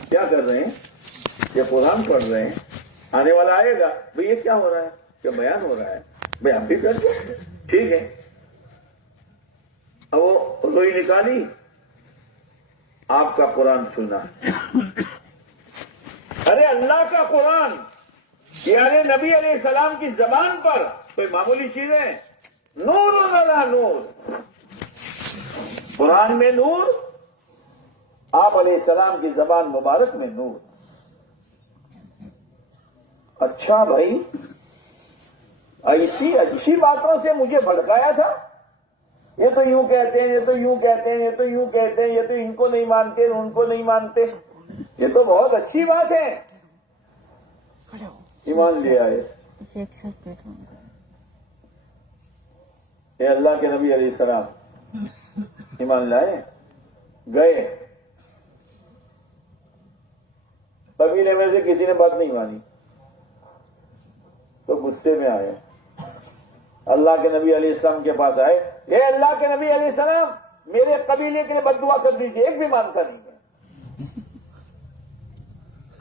کیا کر رہے ہیں؟ یہ قرآن پڑھ رہے ہیں، آنے والا آئے گا، بھئی یہ کیا ہو رہا ہے؟ کہ بیان ہو رہا ہے، بھئی ہم بھی کرتے ہیں، ٹھیک ہے۔ اب وہ روئی نکالی، آپ کا قرآن سنا، ارے اللہ کا قرآن، یعنی نبی علیہ السلام کی زبان پر، کوئی معمولی چیز ہے؟ نور علی نور، قرآن میں نور، آپ علیہ السلام کی زبان مبارک میں نور۔ اچھا بھائی، ایسی باتوں سے مجھے بھڑکایا تھا، یہ تو یوں کہتے ہیں، یہ تو یوں کہتے ہیں، یہ تو یوں کہتے ہیں، یہ تو ان کو نہیں مانتے، ان کو نہیں مانتے، یہ تو بہت اچھی بات ہے، ایمان لے آئے۔ اے اللہ کے نبی علیہ السلام، ایمان لائے، گئے، قبیلے میں سے کسی نے بات نہیں مانی تو غصے میں آئے، اللہ کے نبی علیہ السلام کے پاس آئے، اے اللہ کے نبی علیہ السلام، میرے قبیلے کے لیے بد دعا کر دیجیے، ایک بھی مانتا نہیں ہے۔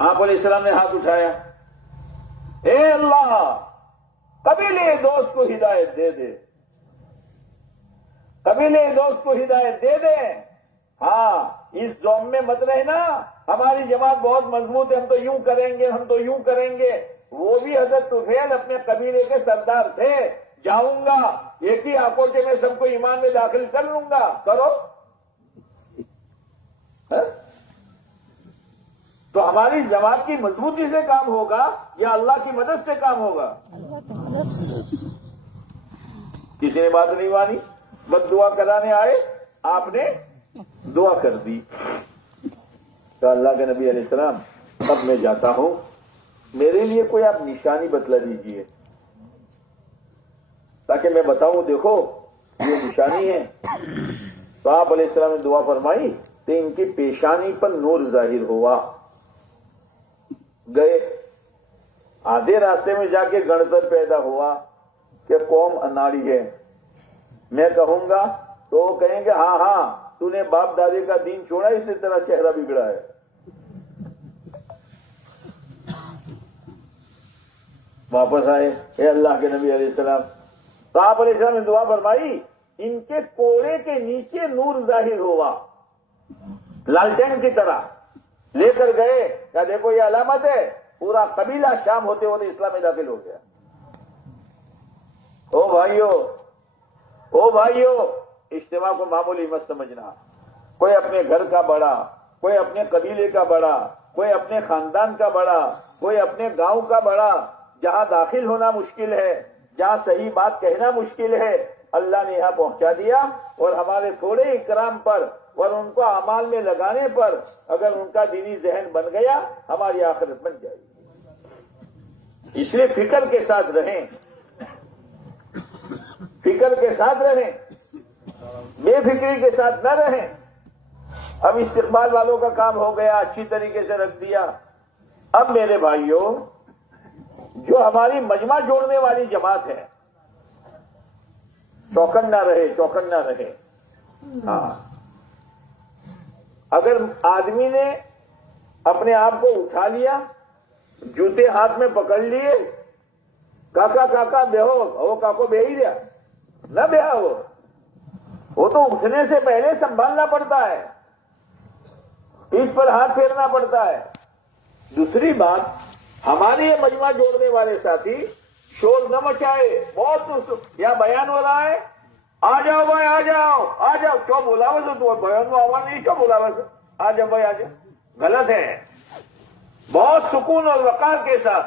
آپ علیہ السلام نے ہاتھ اٹھایا، اے اللہ، قبیلے دوست کو ہدایت دے دے، قبیلے دوست کو ہدایت دے دے، ہاں اس زوم میں مت رہنا، ہماری جماعت بہت مضبوط ہے، ہم تو یوں کریں گے، ہم تو یوں کریں گے۔ وہ بھی حضرت طفیل اپنے قبیلے کے سردار تھے، جاؤں گا ایک ہی آکوٹے میں سب کو ایمان میں داخل کر لوں گا، کرو۔ تو ہماری جماعت کی مضبوطی سے کام ہوگا یا اللہ کی مدد سے کام ہوگا؟ کسی نے بات نہیں مانی، بد دعا کرانے آئے، آپ نے دعا کر دی۔ تو اللہ کے نبی علیہ السلام، اب میں جاتا ہوں، میرے لیے کوئی آپ نشانی بتلا دیجئے تاکہ میں بتاؤں، دیکھو یہ نشانی ہے۔ تو آپ علیہ السلام نے دعا فرمائی تو ان کی پیشانی پر نور ظاہر ہوا۔ گئے، آدھے راستے میں جا کے گڑبڑ پیدا ہوا کہ قوم اناڑی ہے، میں کہوں گا تو وہ کہیں گے ہاں ہاں تو نے باپ دادے کا دین چھوڑا اس لیے تیرا چہرہ بگڑا ہے۔ واپس آئے، اے اللہ کے نبی علیہ السلام، تو آپ علیہ السلام نے دعا فرمائی، ان کے کوڑے کے نیچے نور ظاہر ہوا، لالٹین کی طرح، لے کر گئے کہا دیکھو یہ علامت ہے، پورا قبیلہ شام ہوتے ہوتے اسلام میں داخل ہو گیا۔ او بھائیو، اجتماع کو معمولی مت سمجھنا۔ کوئی اپنے گھر کا بڑا، کوئی اپنے قبیلے کا بڑا، کوئی اپنے خاندان کا بڑا، کوئی اپنے گاؤں کا بڑا، جہاں داخل ہونا مشکل ہے، جہاں صحیح بات کہنا مشکل ہے، اللہ نے یہاں پہنچا دیا۔ اور ہمارے تھوڑے اکرام پر اور ان کو اعمال میں لگانے پر اگر ان کا دینی ذہن بن گیا، ہماری آخرت بن جائے گی۔ اس لیے فکر کے ساتھ رہیں، فکر کے ساتھ رہیں، بے فکری کے ساتھ نہ رہیں۔ اب استقبال والوں کا کام ہو گیا، اچھی طریقے سے رکھ دیا۔ اب میرے بھائیوں، جو ہماری مجمع جوڑنے والی جماعت ہے، چوکن نہ رہے، چوکن نہ رہے۔ ہاں، اگر آدمی نے اپنے آپ کو اٹھا لیا، جوتے ہاتھ میں پکڑ لیے، کاکا کاکا بیہو، وہ کاکو بے ہی رہا نہ بیہا، وہ تو اٹھنے سے پہلے سنبھالنا پڑتا ہے، پیٹھ پر ہاتھ پھیرنا پڑتا ہے۔ دوسری بات، ہمارے یہ مجمع جوڑنے والے ساتھی شور نہ مچائے۔ بہت یہاں بیان ہو رہا ہے، آ جاؤ بھائی، آ جاؤ آ جاؤ، کیوں بولا وہ تو بیان میں آواز نہیں، کیوں بولا ویسے، آ جاؤ بھائی آ جاؤ، غلط ہے۔ بہت سکون اور وقار کے ساتھ،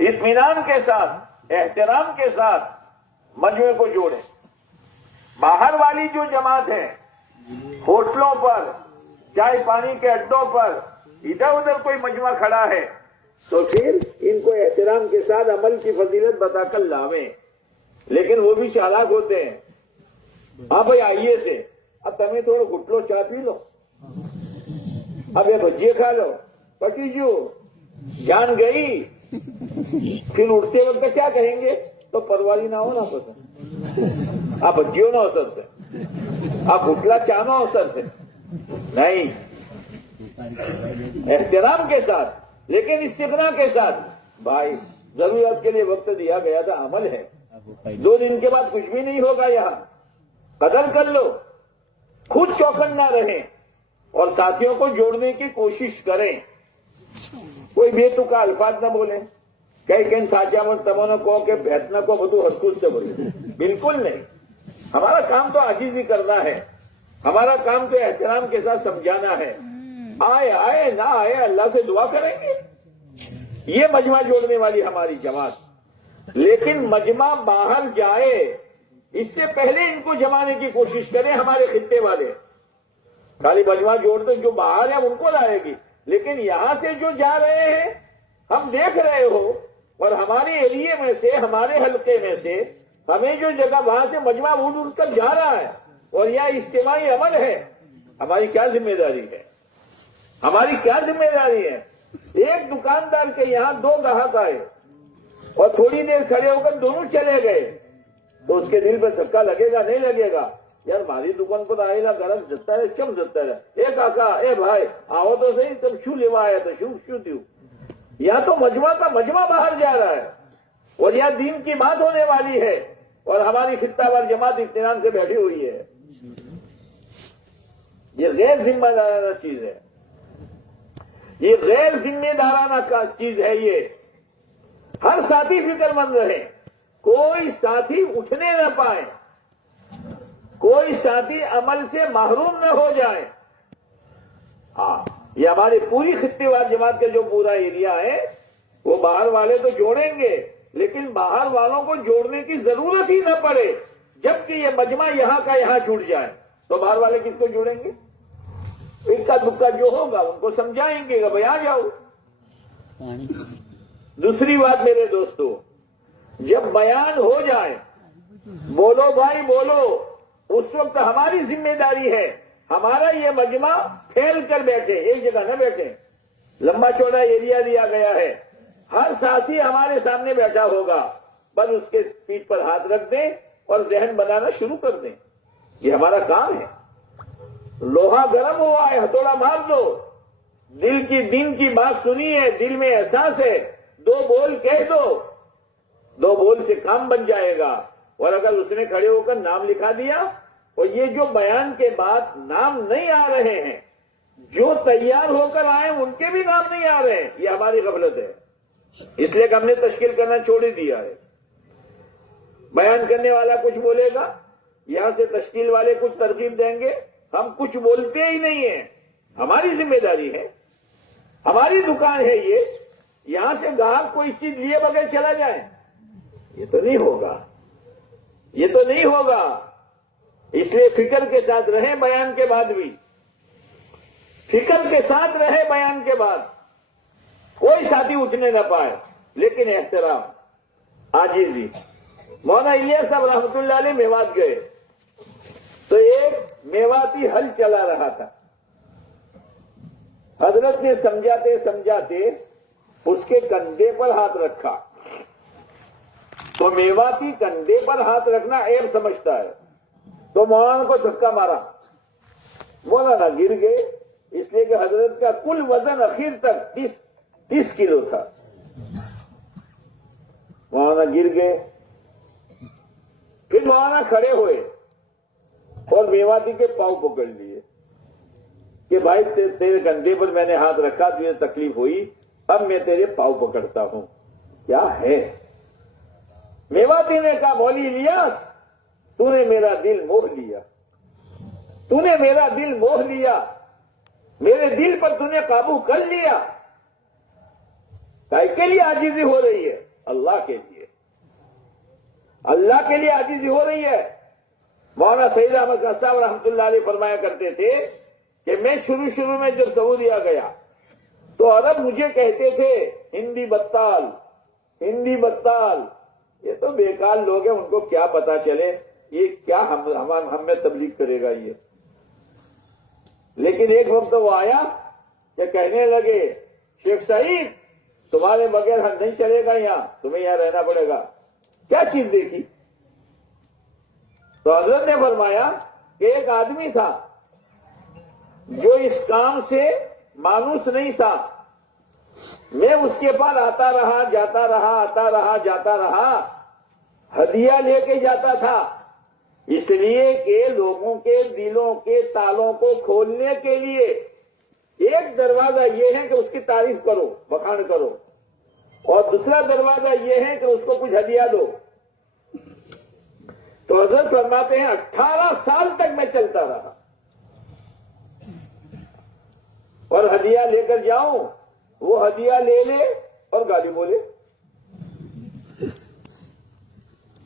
اطمینان کے ساتھ، احترام کے ساتھ مجمع کو جوڑیں۔ باہر والی جو جماعت ہے، ہوٹلوں پر، چائے پانی کے اڈوں پر، ادھر ادھر کوئی مجمع کھڑا ہے تو پھر ان کو احترام کے ساتھ عمل کی فضیلت بتا کر لاویں۔ لیکن وہ بھی چالاک ہوتے ہیں، ہاں بھائی آئیے سے، اب تمہیں تھوڑا گھٹ لو، چائے پی لو، اب یہ بھجیے کھا لو، پکی جو جان گئی، پھر اٹھتے وقت کیا کہیں گے؟ تو پرواری نہ ہو نا پسند، آپ بھجیو نہ ہو سر سے، آپ گھٹلا چاہنا ہو سر سے، نہیں، احترام کے ساتھ لیکن استغنا کے ساتھ۔ بھائی ضرورت کے لیے وقت دیا گیا تھا، عمل ہے، 2 دن کے بعد کچھ بھی نہیں ہوگا، یہاں قدر کر لو، خود چوکن نہ رہیں اور ساتھیوں کو جوڑنے کی کوشش کریں۔ کوئی بے تکا الفاظ نہ بولیں، کہیں ساچا من تمہوں کو کہ بیٹھنا کو بدو حدود سے بولے، بالکل نہیں۔ ہمارا کام تو عاجزی کرنا ہے، ہمارا کام تو احترام کے ساتھ سمجھانا ہے۔ آئے نہ آئے، اللہ سے دعا کریں گے۔ یہ مجمع جوڑنے والی ہماری جماعت، لیکن مجمع باہر جائے اس سے پہلے ان کو جمانے کی کوشش کریں۔ ہمارے خطے والے خالی مجمع جوڑتے جو باہر ہیں ان کو لائے گی، لیکن یہاں سے جو جا رہے ہیں ہم دیکھ رہے ہو، اور ہمارے ایریے میں سے، ہمارے حلقے میں سے ہمیں جو جگہ وہاں سے مجمع اڑ کر جا رہا ہے اور یہ اجتماعی عمل ہے، ہماری کیا ذمہ داری ہے؟ ہماری کیا ذمہ داری ہے؟ ایک دکاندار کے یہاں 2 گاہک آئے اور تھوڑی دیر کھڑے ہو کر دونوں چلے گئے تو اس کے دل پہ دھکا لگے گا نہیں لگے گا؟ یار ہماری دکان کو آئے گا گرم جتا ہے، چم جتا ہے، اے کاکا اے بھائی آؤ تو صحیح، تم شو لیوا آیا تو شو دیو۔ یا تو مجمع کا مجمع باہر جا رہا ہے اور یہاں دین کی بات ہونے والی ہے اور ہماری خطہ وار جماعت اطمینان سے بیٹھی ہوئی ہے۔ یہ غیر ذمہ دارانہ چیز ہے، یہ غیر ذمہ دارانہ چیز ہے۔ یہ ہر ساتھی فکر مند رہے، کوئی ساتھی اٹھنے نہ پائے، کوئی ساتھی عمل سے محروم نہ ہو جائے۔ ہاں، یہ ہماری پوری خطے وار جماعت کا جو پورا ایریا ہے وہ باہر والے تو جوڑیں گے، لیکن باہر والوں کو جوڑنے کی ضرورت ہی نہ پڑے۔ جبکہ یہ مجمع یہاں کا یہاں جڑ جائے تو باہر والے کس کو جوڑیں گے؟ اکا دکا جو ہوگا ان کو سمجھائیں گے کہ بھائی آ جاؤ۔ دوسری بات میرے دوستو، جب بیان ہو جائے، بولو بھائی بولو، اس وقت ہماری ذمہ داری ہے، ہمارا یہ مجمع پھیل کر بیٹھے، ایک جگہ نہ بیٹھے۔ لمبا چوڑا ایریا دیا گیا ہے، ہر ساتھی ہمارے سامنے بیٹھا ہوگا، بس اس کے پیٹھ پر ہاتھ رکھ دیں اور ذہن بنانا شروع کر دیں۔ یہ ہمارا کام ہے۔ لوہا گرم ہوا ہے، ہتھوڑا مار دو، دل کی دین کی بات سنی ہے، دل میں احساس ہے، 2 بول کہہ دو، 2 بول سے کام بن جائے گا۔ اور اگر اس نے کھڑے ہو کر نام لکھا دیا اور یہ جو بیان کے بعد نام نہیں آ رہے ہیں، جو تیار ہو کر آئے ان کے بھی نام نہیں آ رہے ہیں. یہ ہماری غفلت ہے. اس لیے کہ ہم نے تشکیل کرنا چھوڑ ہی دیا ہے. بیان کرنے والا کچھ بولے گا, یہاں سے تشکیل والے کچھ ترغیب دیں گے, ہم کچھ بولتے ہی نہیں ہیں. ہماری ذمہ داری ہے, ہماری دکان ہے یہ. یہاں سے گاہک کوئی چیز لیے بغیر چلا جائے, یہ تو نہیں ہوگا, یہ تو نہیں ہوگا. اس لیے فکر کے ساتھ رہیں بیان کے بعد بھی, فکر کے ساتھ رہے بیان کے بعد. کوئی ساتھی اٹھنے نہ پائے, لیکن احترام, عاجزی. مولانا الیاس صاحب رحمۃ اللہ علیہ میوات گئے تو ایک میواتی ہل چلا رہا تھا. حضرت نے سمجھاتے سمجھاتے اس کے کندھے پر ہاتھ رکھا. تو میواتی کندھے پر ہاتھ رکھنا عیب سمجھتا ہے, تو مولانا کو دھکا مارا. مولانا گر گئے, اس لیے کہ حضرت کا کل وزن اخیر تک 30 کلو تھا. مولانا گر گئے. پھر مولانا کھڑے ہوئے اور میواتی کے پاؤں پکڑ لیے کہ بھائی تیرے کندھے پر میں نے ہاتھ رکھا, تجھے تکلیف ہوئی, اب میں تیرے پاؤں پکڑتا ہوں. کیا ہے؟ میواتی نے کہا مولی الیاس, تو نے میرا دل موہ لیا, تو نے میرا دل موہ لیا, میرے دل پر تو نے قابو کر لیا. کائے کے لیے عاجزی ہو رہی ہے؟ اللہ کے لیے, اللہ کے لیے عاجزی ہو رہی ہے. مولانا سید احمد خان صاحب رحمۃ اللہ علیہ فرمایا کرتے تھے کہ میں شروع میں جب سعودیہ گیا تو عرب مجھے کہتے تھے ہندی بطال, ہندی بطال. یہ تو بیکار لوگ ہیں, ان کو کیا پتا چلے یہ کیا ہم میں تبلیغ کرے گا یہ. لیکن ایک وقت وہ آیا کہ کہنے لگے شیخ سعید تمہارے بغیر ہم نہیں چلے گا, یہاں تمہیں یہاں رہنا پڑے گا. کیا چیز دیکھی؟ تو حضرت نے فرمایا کہ ایک آدمی تھا جو اس کام سے مانوس نہیں تھا. میں اس کے پاس آتا رہا, جاتا رہا, آتا رہا, جاتا رہا, ہدیہ لے کے جاتا تھا. اس لیے کہ لوگوں کے دلوں کے تالوں کو کھولنے کے لیے ایک دروازہ یہ ہے کہ اس کی تعریف کرو, بخان کرو, اور دوسرا دروازہ یہ ہے کہ اس کو کچھ ہدیہ دو. تو حضرت فرماتے ہیں 18 سال تک میں چلتا رہا اور ہدیہ لے کر جاؤں, وہ ہدیہ لے لے اور گالی بولے.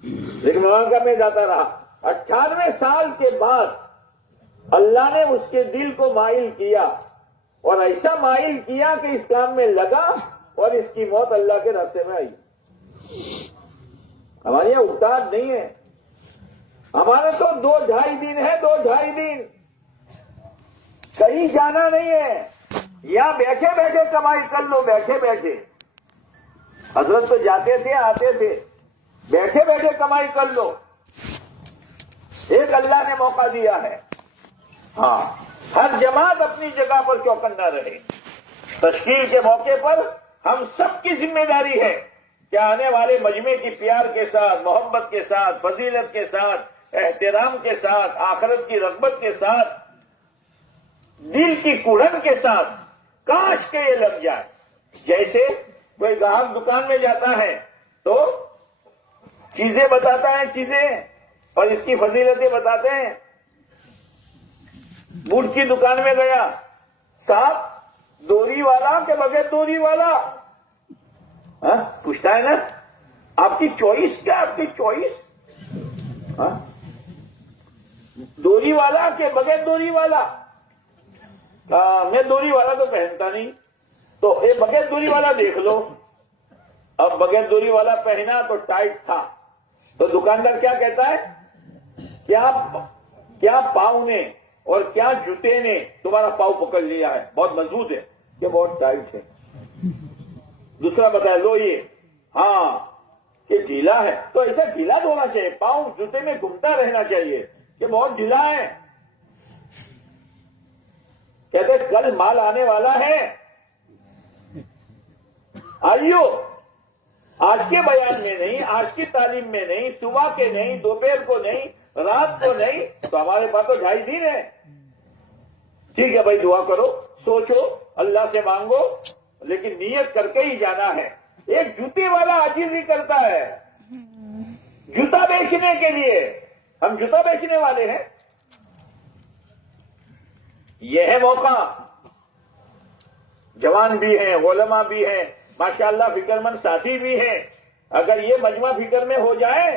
لیکن وہاں کا میں جاتا رہا. 98 سال کے بعد اللہ نے اس کے دل کو مائل کیا, اور ایسا مائل کیا کہ اس کام میں لگا اور اس کی موت اللہ کے راستے میں آئی. ہمارے یہاں افتاد نہیں ہے. ہمارے تو 2-2.5 دن ہے, 2-2.5 دن, کہیں جانا نہیں ہے. یہاں بیٹھے بیٹھے کمائی کر لو, بیٹھے بیٹھے. حضرت تو جاتے تھے, آتے تھے, بیٹھے بیٹھے کمائی کر لو. ایک اللہ نے موقع دیا ہے. ہاں, ہر جماعت اپنی جگہ پر چوکنا رہے. تشکیل کے موقع پر ہم سب کی ذمہ داری ہے کہ آنے والے مجمع کی پیار کے ساتھ, محبت کے ساتھ, فضیلت کے ساتھ, احترام کے ساتھ, آخرت کی رغبت کے ساتھ, دل کی کڑن کے ساتھ, کاش کے یہ لگ جائے. جیسے کوئی گاہک دکان میں جاتا ہے تو چیزیں بتاتا ہے, چیزیں اور اس کی فضیلتیں بتاتے ہیں. بوٹ کی دکان میں گیا, صاحب دوری والا کہ بغیر دوری والا, پوچھتا ہے نا آپ کی چوائس کیا, آپ کی چوائس, دوری والا کہ بغیر دوری والا. میں دوری والا تو پہنتا نہیں, تو یہ بغیر دوری والا دیکھ لو. اب بغیر دوری والا پہنا تو ٹائٹ تھا, تو دکاندار کیا کہتا ہے, کیا پاؤں نے اور کیا جوتے نے تمہارا پاؤں پکڑ لیا ہے, بہت مضبوط ہے کہ بہت ٹائٹ ہے. دوسرا بتایا لو یہ, ہاں کہ ڈھیلا ہے, تو ایسا ڈھیلا ہونا چاہیے, پاؤں جوتے میں گھومتا رہنا چاہیے کہ بہت ڈھیلا ہے. کہتے کل مال آنے والا ہے, آئیو. آج کے بیان میں نہیں, آج کی تعلیم میں نہیں, صبح کے نہیں, دوپہر کو نہیں, رات کو نہیں, تو ہمارے پاس تو 2.5 دن ہے. ٹھیک ہے بھائی، دعا کرو، سوچو، اللہ سے مانگو، لیکن نیت کر کے ہی جانا ہے۔ ایک جوتے والا عاجزی کرتا ہے جوتا بیچنے کے لیے، ہم جوتا بیچنے والے ہیں، یہ ہے موقع۔ جوان بھی ہیں، علماء بھی ہیں، ماشاءاللہ فکر مند ساتھی بھی ہیں۔ اگر یہ مجمع فکر میں ہو جائے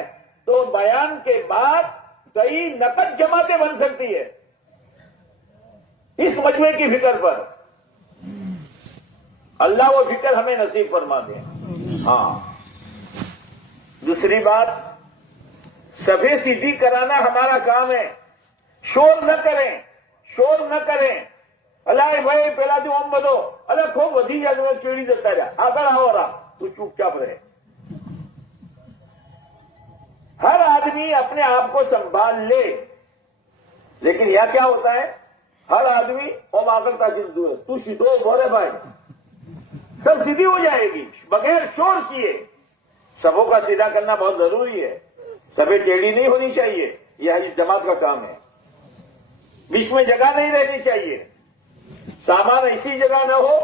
تو بیان کے بعد کئی نقد جماعتیں بن سکتی ہے اس مجمع کی فکر پر۔ اللہ وہ فکر ہمیں نصیب فرما دے۔ ہاں، دوسری بات، صفے سیدھی کرانا ہمارا کام ہے۔ شور نہ کریں، شور نہ کریں۔ اللہ بھائی پہلا تو ہم بدو، اللہ خوب ودی جا جو چوری دیتا جا، اگر آؤ رہا تو چپ چاپ رہے۔ ہر آدمی اپنے آپ کو سنبھال لے، لیکن یہاں کیا ہوتا ہے، ہر آدمی اور آگر تاجر ہے، تو سیدھو بورے بھائی، سب سیدھی ہو جائے گی بغیر شور کیے۔ سبوں کا سیدھا کرنا بہت ضروری ہے، سبیں ٹیڑھی نہیں ہونی چاہیے، یہ اس جماعت کا کام ہے۔ بیچ میں جگہ نہیں رہنی چاہیے، سامان ایسی جگہ نہ ہو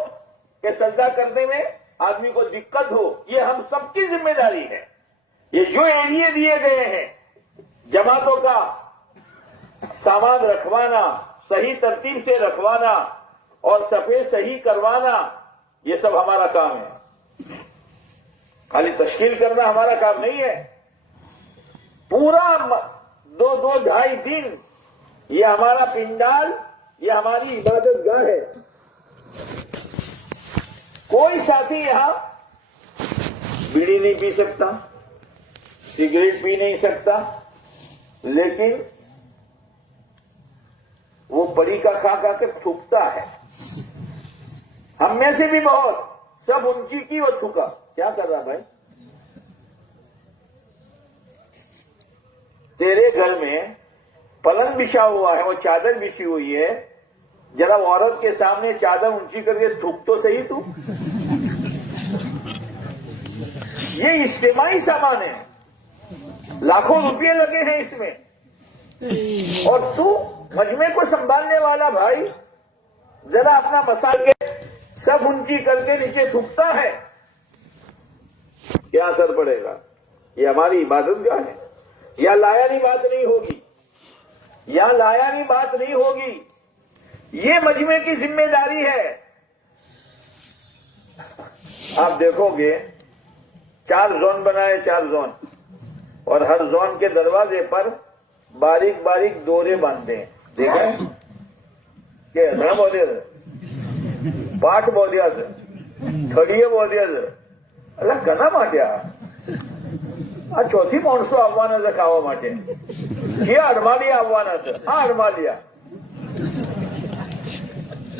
کہ سجدہ کرنے میں آدمی کو دقت ہو، یہ ہم سب کی ذمہ داری ہے۔ یہ جو ایریے دیے گئے ہیں جماعتوں کا سامان رکھوانا، صحیح ترتیب سے رکھوانا اور صفے صحیح کروانا، یہ سب ہمارا کام ہے۔ خالی تشکیل کرنا ہمارا کام نہیں ہے۔ پورا 2-2-2.5 دن یہ ہمارا پنڈال، یہ ہماری عبادت گاہ ہے۔ کوئی ساتھی یہاں بیڑی نہیں پی سکتا، سگریٹ پی نہیں سکتا، لیکن وہ پری کا کھا کھا کے تھوکتا ہے۔ ہم میں سے بھی بہت، سب اونچی کی اور تھوکا، کیا کر رہا بھائی؟ تیرے گھر میں پلنگ بچھا ہوا ہے، وہ چادر بچھی ہوئی ہے، ذرا عورت کے سامنے چادر اونچی کر کے تھوک تو صحیح تو۔ یہ اجتماعی سامان ہے، لاکھوں روپے لگے ہیں اس میں، اور تو مجمع کو سنبھالنے والا بھائی ذرا اپنا مسال کے سب اونچی کر کے نیچے تھوکتا ہے، کیا اثر پڑے گا؟ یہ ہماری عبادت گاہ ہے، یا لایانی بات نہیں ہوگی، یا لایانی بات نہیں ہوگی۔ یہ مجمع کی ذمہ داری ہے۔ آپ دیکھو گے 4 زون بنائے، 4 زون، اور ہر زون کے دروازے پر باریک باریک ڈورے باندھتے ہیں، دیکھا کہ ہزار بودیا سے، پاٹ بودیا سے، تھڑیے بودیا سے، اللہ کنا ماٹیا આ ચોથી 500 આવવાના છે ખાવા માટે, જે અડમાલિયા આવવાના છે, હા અડમાલિયા।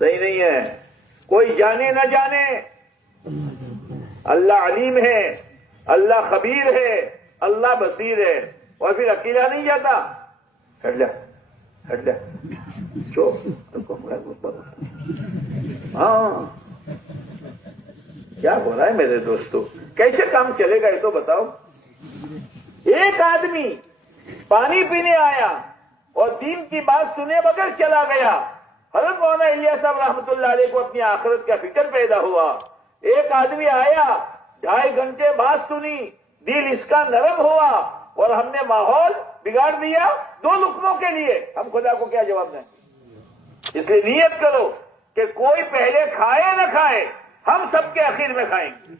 صحیح نہیں ہے. کوئی جانے نہ جانے، اللہ علیم ہے، اللہ خبیر ہے، اللہ بصیر ہے، اور پھر اکیلا نہیں جاتا. ہٹ جا ہٹ جا ہاں کیا ہو رہا ہے میرے دوستو؟ کیسے کام چلے گا یہ تو بتاؤ. ایک آدمی پانی پینے آیا اور دین کی بات سنے بغیر چلا گیا. حضرت مولانا الیاس صاحب رحمۃ اللہ علیہ کو اپنی آخرت کا فکر پیدا ہوا. ایک آدمی آیا، 2.5 گھنٹے بات سنی، دل اس کا نرم ہوا اور ہم نے ماحول بگاڑ دیا 2 لقموں کے لیے. ہم خدا کو کیا جواب دیں؟ اس لیے نیت کرو کہ کوئی پہلے کھائے نہ کھائے، ہم سب کے اخیر میں کھائیں گے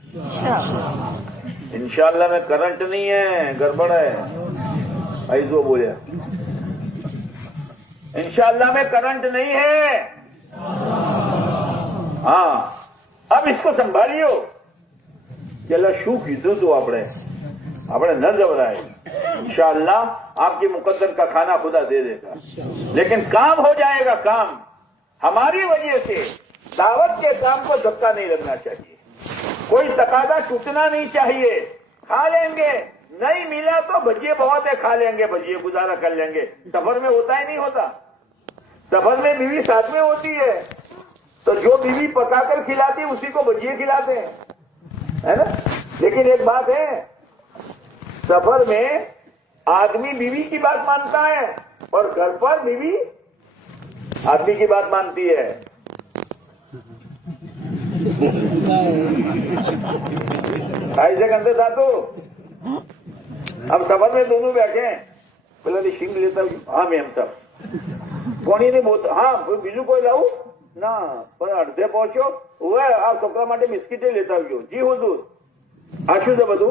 انشاءاللہ. میں کرنٹ نہیں ہے، گڑبڑ ہے. ایسو بولیا انشاءاللہ میں کرنٹ نہیں ہے. ہاں اب اس کو سنبھالیو کہ اللہ شو کیدو تو اپنے نہ گھبرائے. انشاءاللہ آپ کی مقدر کا کھانا خدا دے دے گا، لیکن کام ہو جائے گا. کام ہماری وجہ سے دعوت کے کام کو دھکا نہیں لگنا چاہیے، کوئی تقاضا ٹوٹنا نہیں چاہیے. کھا لیں گے، نہیں ملا تو بھجیے بہت ہے، کھا لیں گے، بھجیے گزارا کر لیں گے. سفر میں ہوتا ہی نہیں ہوتا. سفر میں بیوی ساتھ میں ہوتی ہے تو جو بیوی پکا کر کھلاتی اسی کو بھجیے کھلاتے ہیں، ہے نا. لیکن ایک بات ہے، سفر میں آدمی بیوی کی بات مانتا ہے اور گھر پر بیوی آدمی کی بات مانتی ہے. ایسے کرتے تھا تو اب سفر میں دونوں بیٹھے ہیں. پہلے نہیں شنگ لیتا ہوں. ہاں میں ہم سب કોની નહીં બોલતો. હા બીજું કોઈ લાવું ના પણ અડધે પહોંચ્યો હોય આ છોકરા માટે બિસ્કીટે લેતા આવજો. જી હુજુર. આ શું છે બધું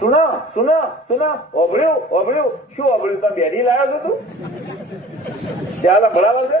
સુના સુના સુના ઓભળ્યું ઓભળ્યું. શું ઓભળ્યું? તમે બેડી લાવ્યો છો તું? ત્યાં ભણાવો છે.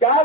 4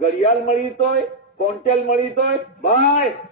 ઘડિયાળ મળી તોય, ફોન્ટેલ મળી તોય, ભાઈ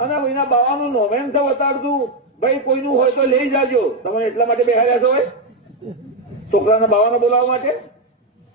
અને એના બાવાનું નોમેન છે બતાડતું, ભાઈ કોઈનું હોય તો લઈ જાજો, તમે એટલા માટે બેહાર્યા છો ભાઈ છોકરાના બાવાને બોલાવવા માટે?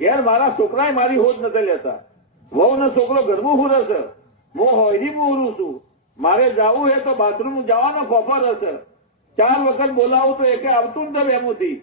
ઘેર મારા છોકરાએ મારી હોજ નથી લેતા, વહુને છોકરો ગરબું હુરે છે, હું હોયરીમાં હુરું છું, મારે જાવું હે તો બાથરૂમ જવાનો ખોફર હશે, 4 વખત બોલાવું તો એકે આવતું જ નથી એમથી।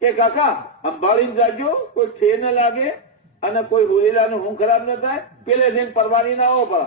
કે કાકા અંબાળીને જાજો, કોઈ ઠે ન લાગે અને કોઈ હુરેલાનું હું ખરાબ ન થાય, પેલે દિન પરવાની ના હો પડા।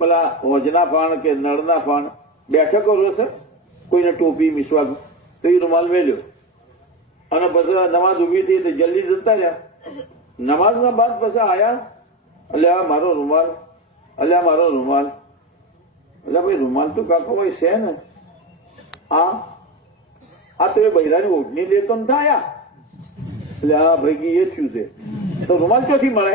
પેલા હોજના ફાણ કે નળના ફાણ બેઠકો રહેશે, કોઈને ટોપી મિસવાક, તો એ રૂમાલ મેલ્યો અને પછી નમાજ ઉભી થઈ તો જલ્દી જતા રહ્યા। નમાજના બાદ પછી આયા, અલ્યા મારો રૂમાલ, અલ્યા મારો રૂમાલ। એટલે ભાઈ રૂમાલ તો કાકો ભાઈ છે ને, આ તો એ બૈરાની ઓઢણી લેતો ને થાય, એટલે આ ભાઈ એ થયું છે તો રૂમાલ ક્યાંથી મળે?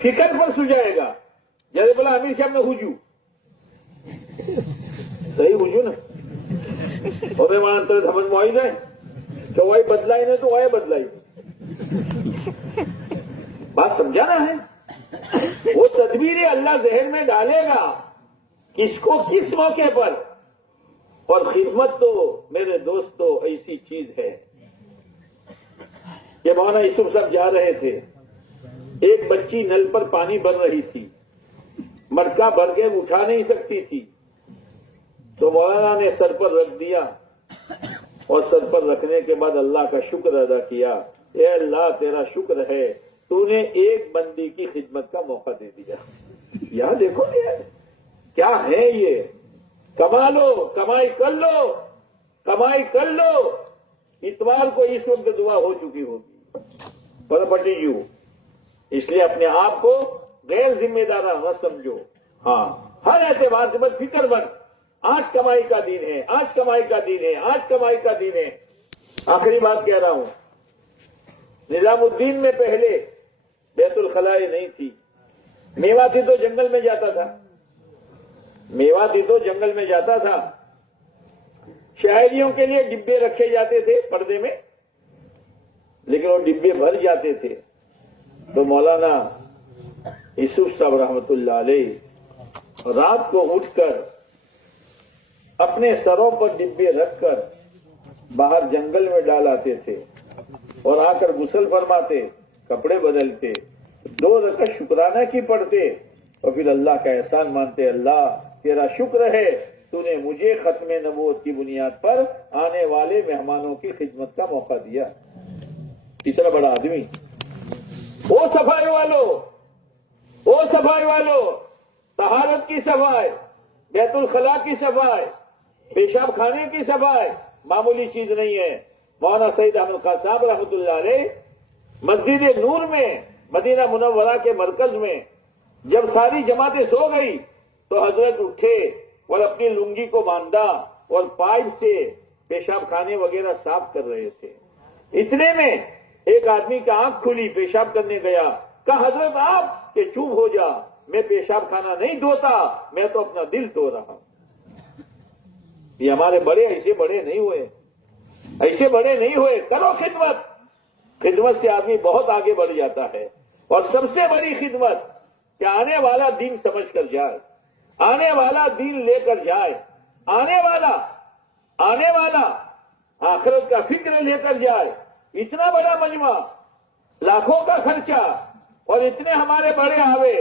فکر پر سجائے گا. جیسے بولا امیر صاحب نے ہجو صحیح ہجو نا ہمیں مانتے سمجھ میں آئی جائے کہ وہی بدلائی نہیں تو وہی بدلائی. بات سمجھانا ہے. وہ تدبیریں اللہ ذہن میں ڈالے گا کس کو کس موقع پر. اور خدمت تو میرے دوستو ایسی چیز ہے کہ مولانا یوسف صاحب جا رہے تھے, ایک بچی نل پر پانی بھر رہی تھی, مٹکا بھر کے اٹھا نہیں سکتی تھی, تو مولانا نے سر پر رکھ دیا اور سر پر رکھنے کے بعد اللہ کا شکر ادا کیا. اے اللہ تیرا شکر ہے تو نے ایک بندی کی خدمت کا موقع دے دیا. یہاں دیکھو یہ کیا ہے, یہ کما لو, کمائی کر لو, کمائی کر لو. اتوار کو اس وقت دعا ہو چکی ہوگی پراپرٹی یو. اس لیے اپنے آپ کو غیر ذمہ دارہ نہ سمجھو. ہاں ہر اعتبار سے بس فکر مند. آج کمائی کا دن ہے, آج کمائی کا دن ہے, آج کمائی کا دن ہے. آخری بات کہہ رہا ہوں, نظام الدین میں پہلے بیت الخلاء نہیں تھی. میوہ تھی تو جنگل میں جاتا تھا, میوہ تھی تو جنگل میں جاتا تھا. شاعریوں کے لیے ڈبے رکھے جاتے تھے پردے میں, لیکن وہ ڈبے بھر جاتے تھے. تو مولانا یوسف صاحب رحمۃ اللہ علیہ رات کو اٹھ کر اپنے سروں پر ڈبے رکھ کر باہر جنگل میں ڈال آتے تھے اور آ کر غسل فرماتے, کپڑے بدلتے, 2 رکعت شکرانہ کی پڑھتے اور پھر اللہ کا احسان مانتے. اللہ تیرا شکر ہے تو نے مجھے ختم نبوت کی بنیاد پر آنے والے مہمانوں کی خدمت کا موقع دیا. اتنا بڑا آدمی. وہ صفائی والوں, وہ صفائی والوں, طہارت کی صفائی, بیت الخلاء کی صفائی, پیشاب خانے کی صفائی معمولی چیز نہیں ہے. مولانا سید احمد خان صاحب رحمۃ اللہ علیہ مسجد نور میں مدینہ منورہ کے مرکز میں جب ساری جماعتیں سو گئی تو حضرت اٹھے اور اپنی لنگی کو باندھا اور پائپ سے پیشاب خانے وغیرہ صاف کر رہے تھے. اتنے میں ایک آدمی کا آنکھ کھلی, پیشاب کرنے گیا, کہا حضرت آپ کہ چوپ ہو جا, میں پیشاب خانہ نہیں دھوتا, میں تو اپنا دل دھو رہا ہوں. یہ ہمارے بڑے ایسے بڑے نہیں ہوئے, ایسے بڑے نہیں ہوئے. کرو خدمت, خدمت سے آدمی بہت آگے بڑھ جاتا ہے. اور سب سے بڑی خدمت کہ آنے والا دین سمجھ کر جائے, آنے والا دین لے کر جائے, آنے والا آخرت کا فکر لے کر جائے. اتنا بڑا مجمع, لاکھوں کا خرچہ, اور اتنے ہمارے بڑے آوے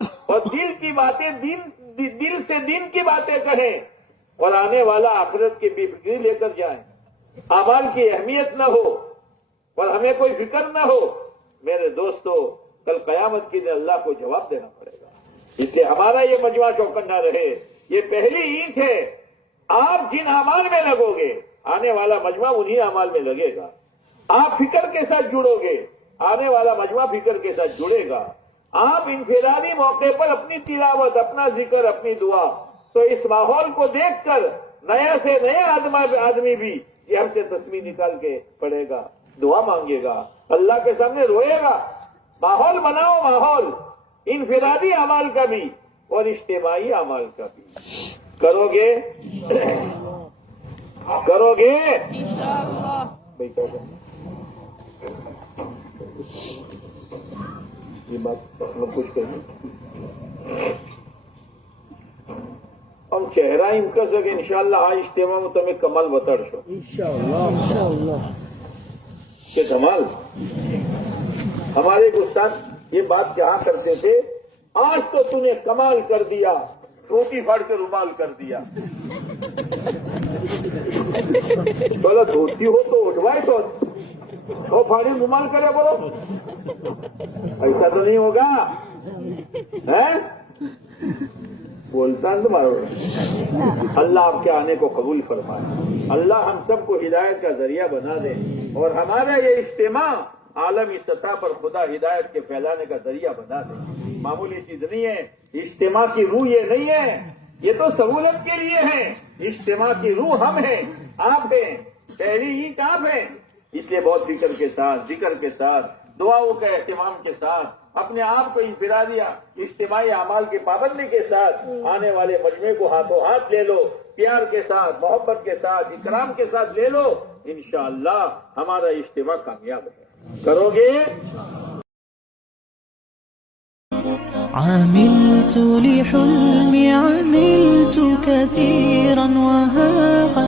اور دل کی باتیں دل سے دین کی باتیں کہیں اور آنے والا آخرت کی بے فکری لے کر جائیں. اعمال کی اہمیت نہ ہو اور ہمیں کوئی فکر نہ ہو. میرے دوستو کل قیامت کے دن اللہ کو جواب دینا پڑے گا. اس لیے ہمارا یہ مجمع چوکنا رہے. یہ پہلی اینٹ ہے. آپ جن اعمال میں لگو گے آنے والا مجمع انہی اعمال میں لگے گا. آپ فکر کے ساتھ جڑو گے آنے والا مجمع فکر کے ساتھ جڑے گا. آپ انفرادی موقع پر اپنی تلاوت, اپنا ذکر, اپنی دعا, تو اس ماحول کو دیکھ کر نیا سے نیا آدمی بھی یہ ہم سے تسبیح نکال کے پڑھے گا, دعا مانگے گا, اللہ کے سامنے روئے گا. ماحول بناؤ, ماحول انفرادی اعمال کا بھی اور اجتماعی اعمال کا بھی. کرو گے انشاءاللہ. یہ بات کچھ کہیں ہم چہرہ امکا سکے انشاءاللہ آج اجتماع میں تمہیں کمال بتاڑ شو انشاءاللہ کہ کمال. ہمارے استاد یہ بات کہا کرتے تھے, آج تو تم نے کمال کر دیا, ٹوپی پھاڑ کے رومال کر دیا. بولو دھوتی ہو تو اٹھوائے تو پھاڑی رومال کرے, بولو ایسا تو نہیں ہوگا. بولتا ہے تمہارا. اللہ آپ کے آنے کو قبول فرمائے. اللہ ہم سب کو ہدایت کا ذریعہ بنا دے اور ہمارا یہ اجتماع عالمی سطح پر خدا ہدایت کے پھیلانے کا ذریعہ بنا دے. معمولی چیز نہیں ہے. اجتماع کی روح یہ نہیں ہے, یہ تو سہولت کے لیے ہے. اجتماع کی روح ہم ہیں, آپ ہیں, پہلی اینٹ آپ ہیں. اس لیے بہت فکر کے ساتھ, ذکر کے ساتھ, دعاؤں کے اہتمام کے ساتھ اپنے آپ کو انفرادی اجتماعی اعمال کی پابندی کے ساتھ آنے والے مجمع کو ہاتھوں ہاتھ لے لو، پیار کے ساتھ، محبت کے ساتھ، اکرام کے ساتھ لے لو، انشاءاللہ ہمارا اجتماع کامیاب ہے۔ کرو گے؟ عملت لحلمي عملت كثيرا وها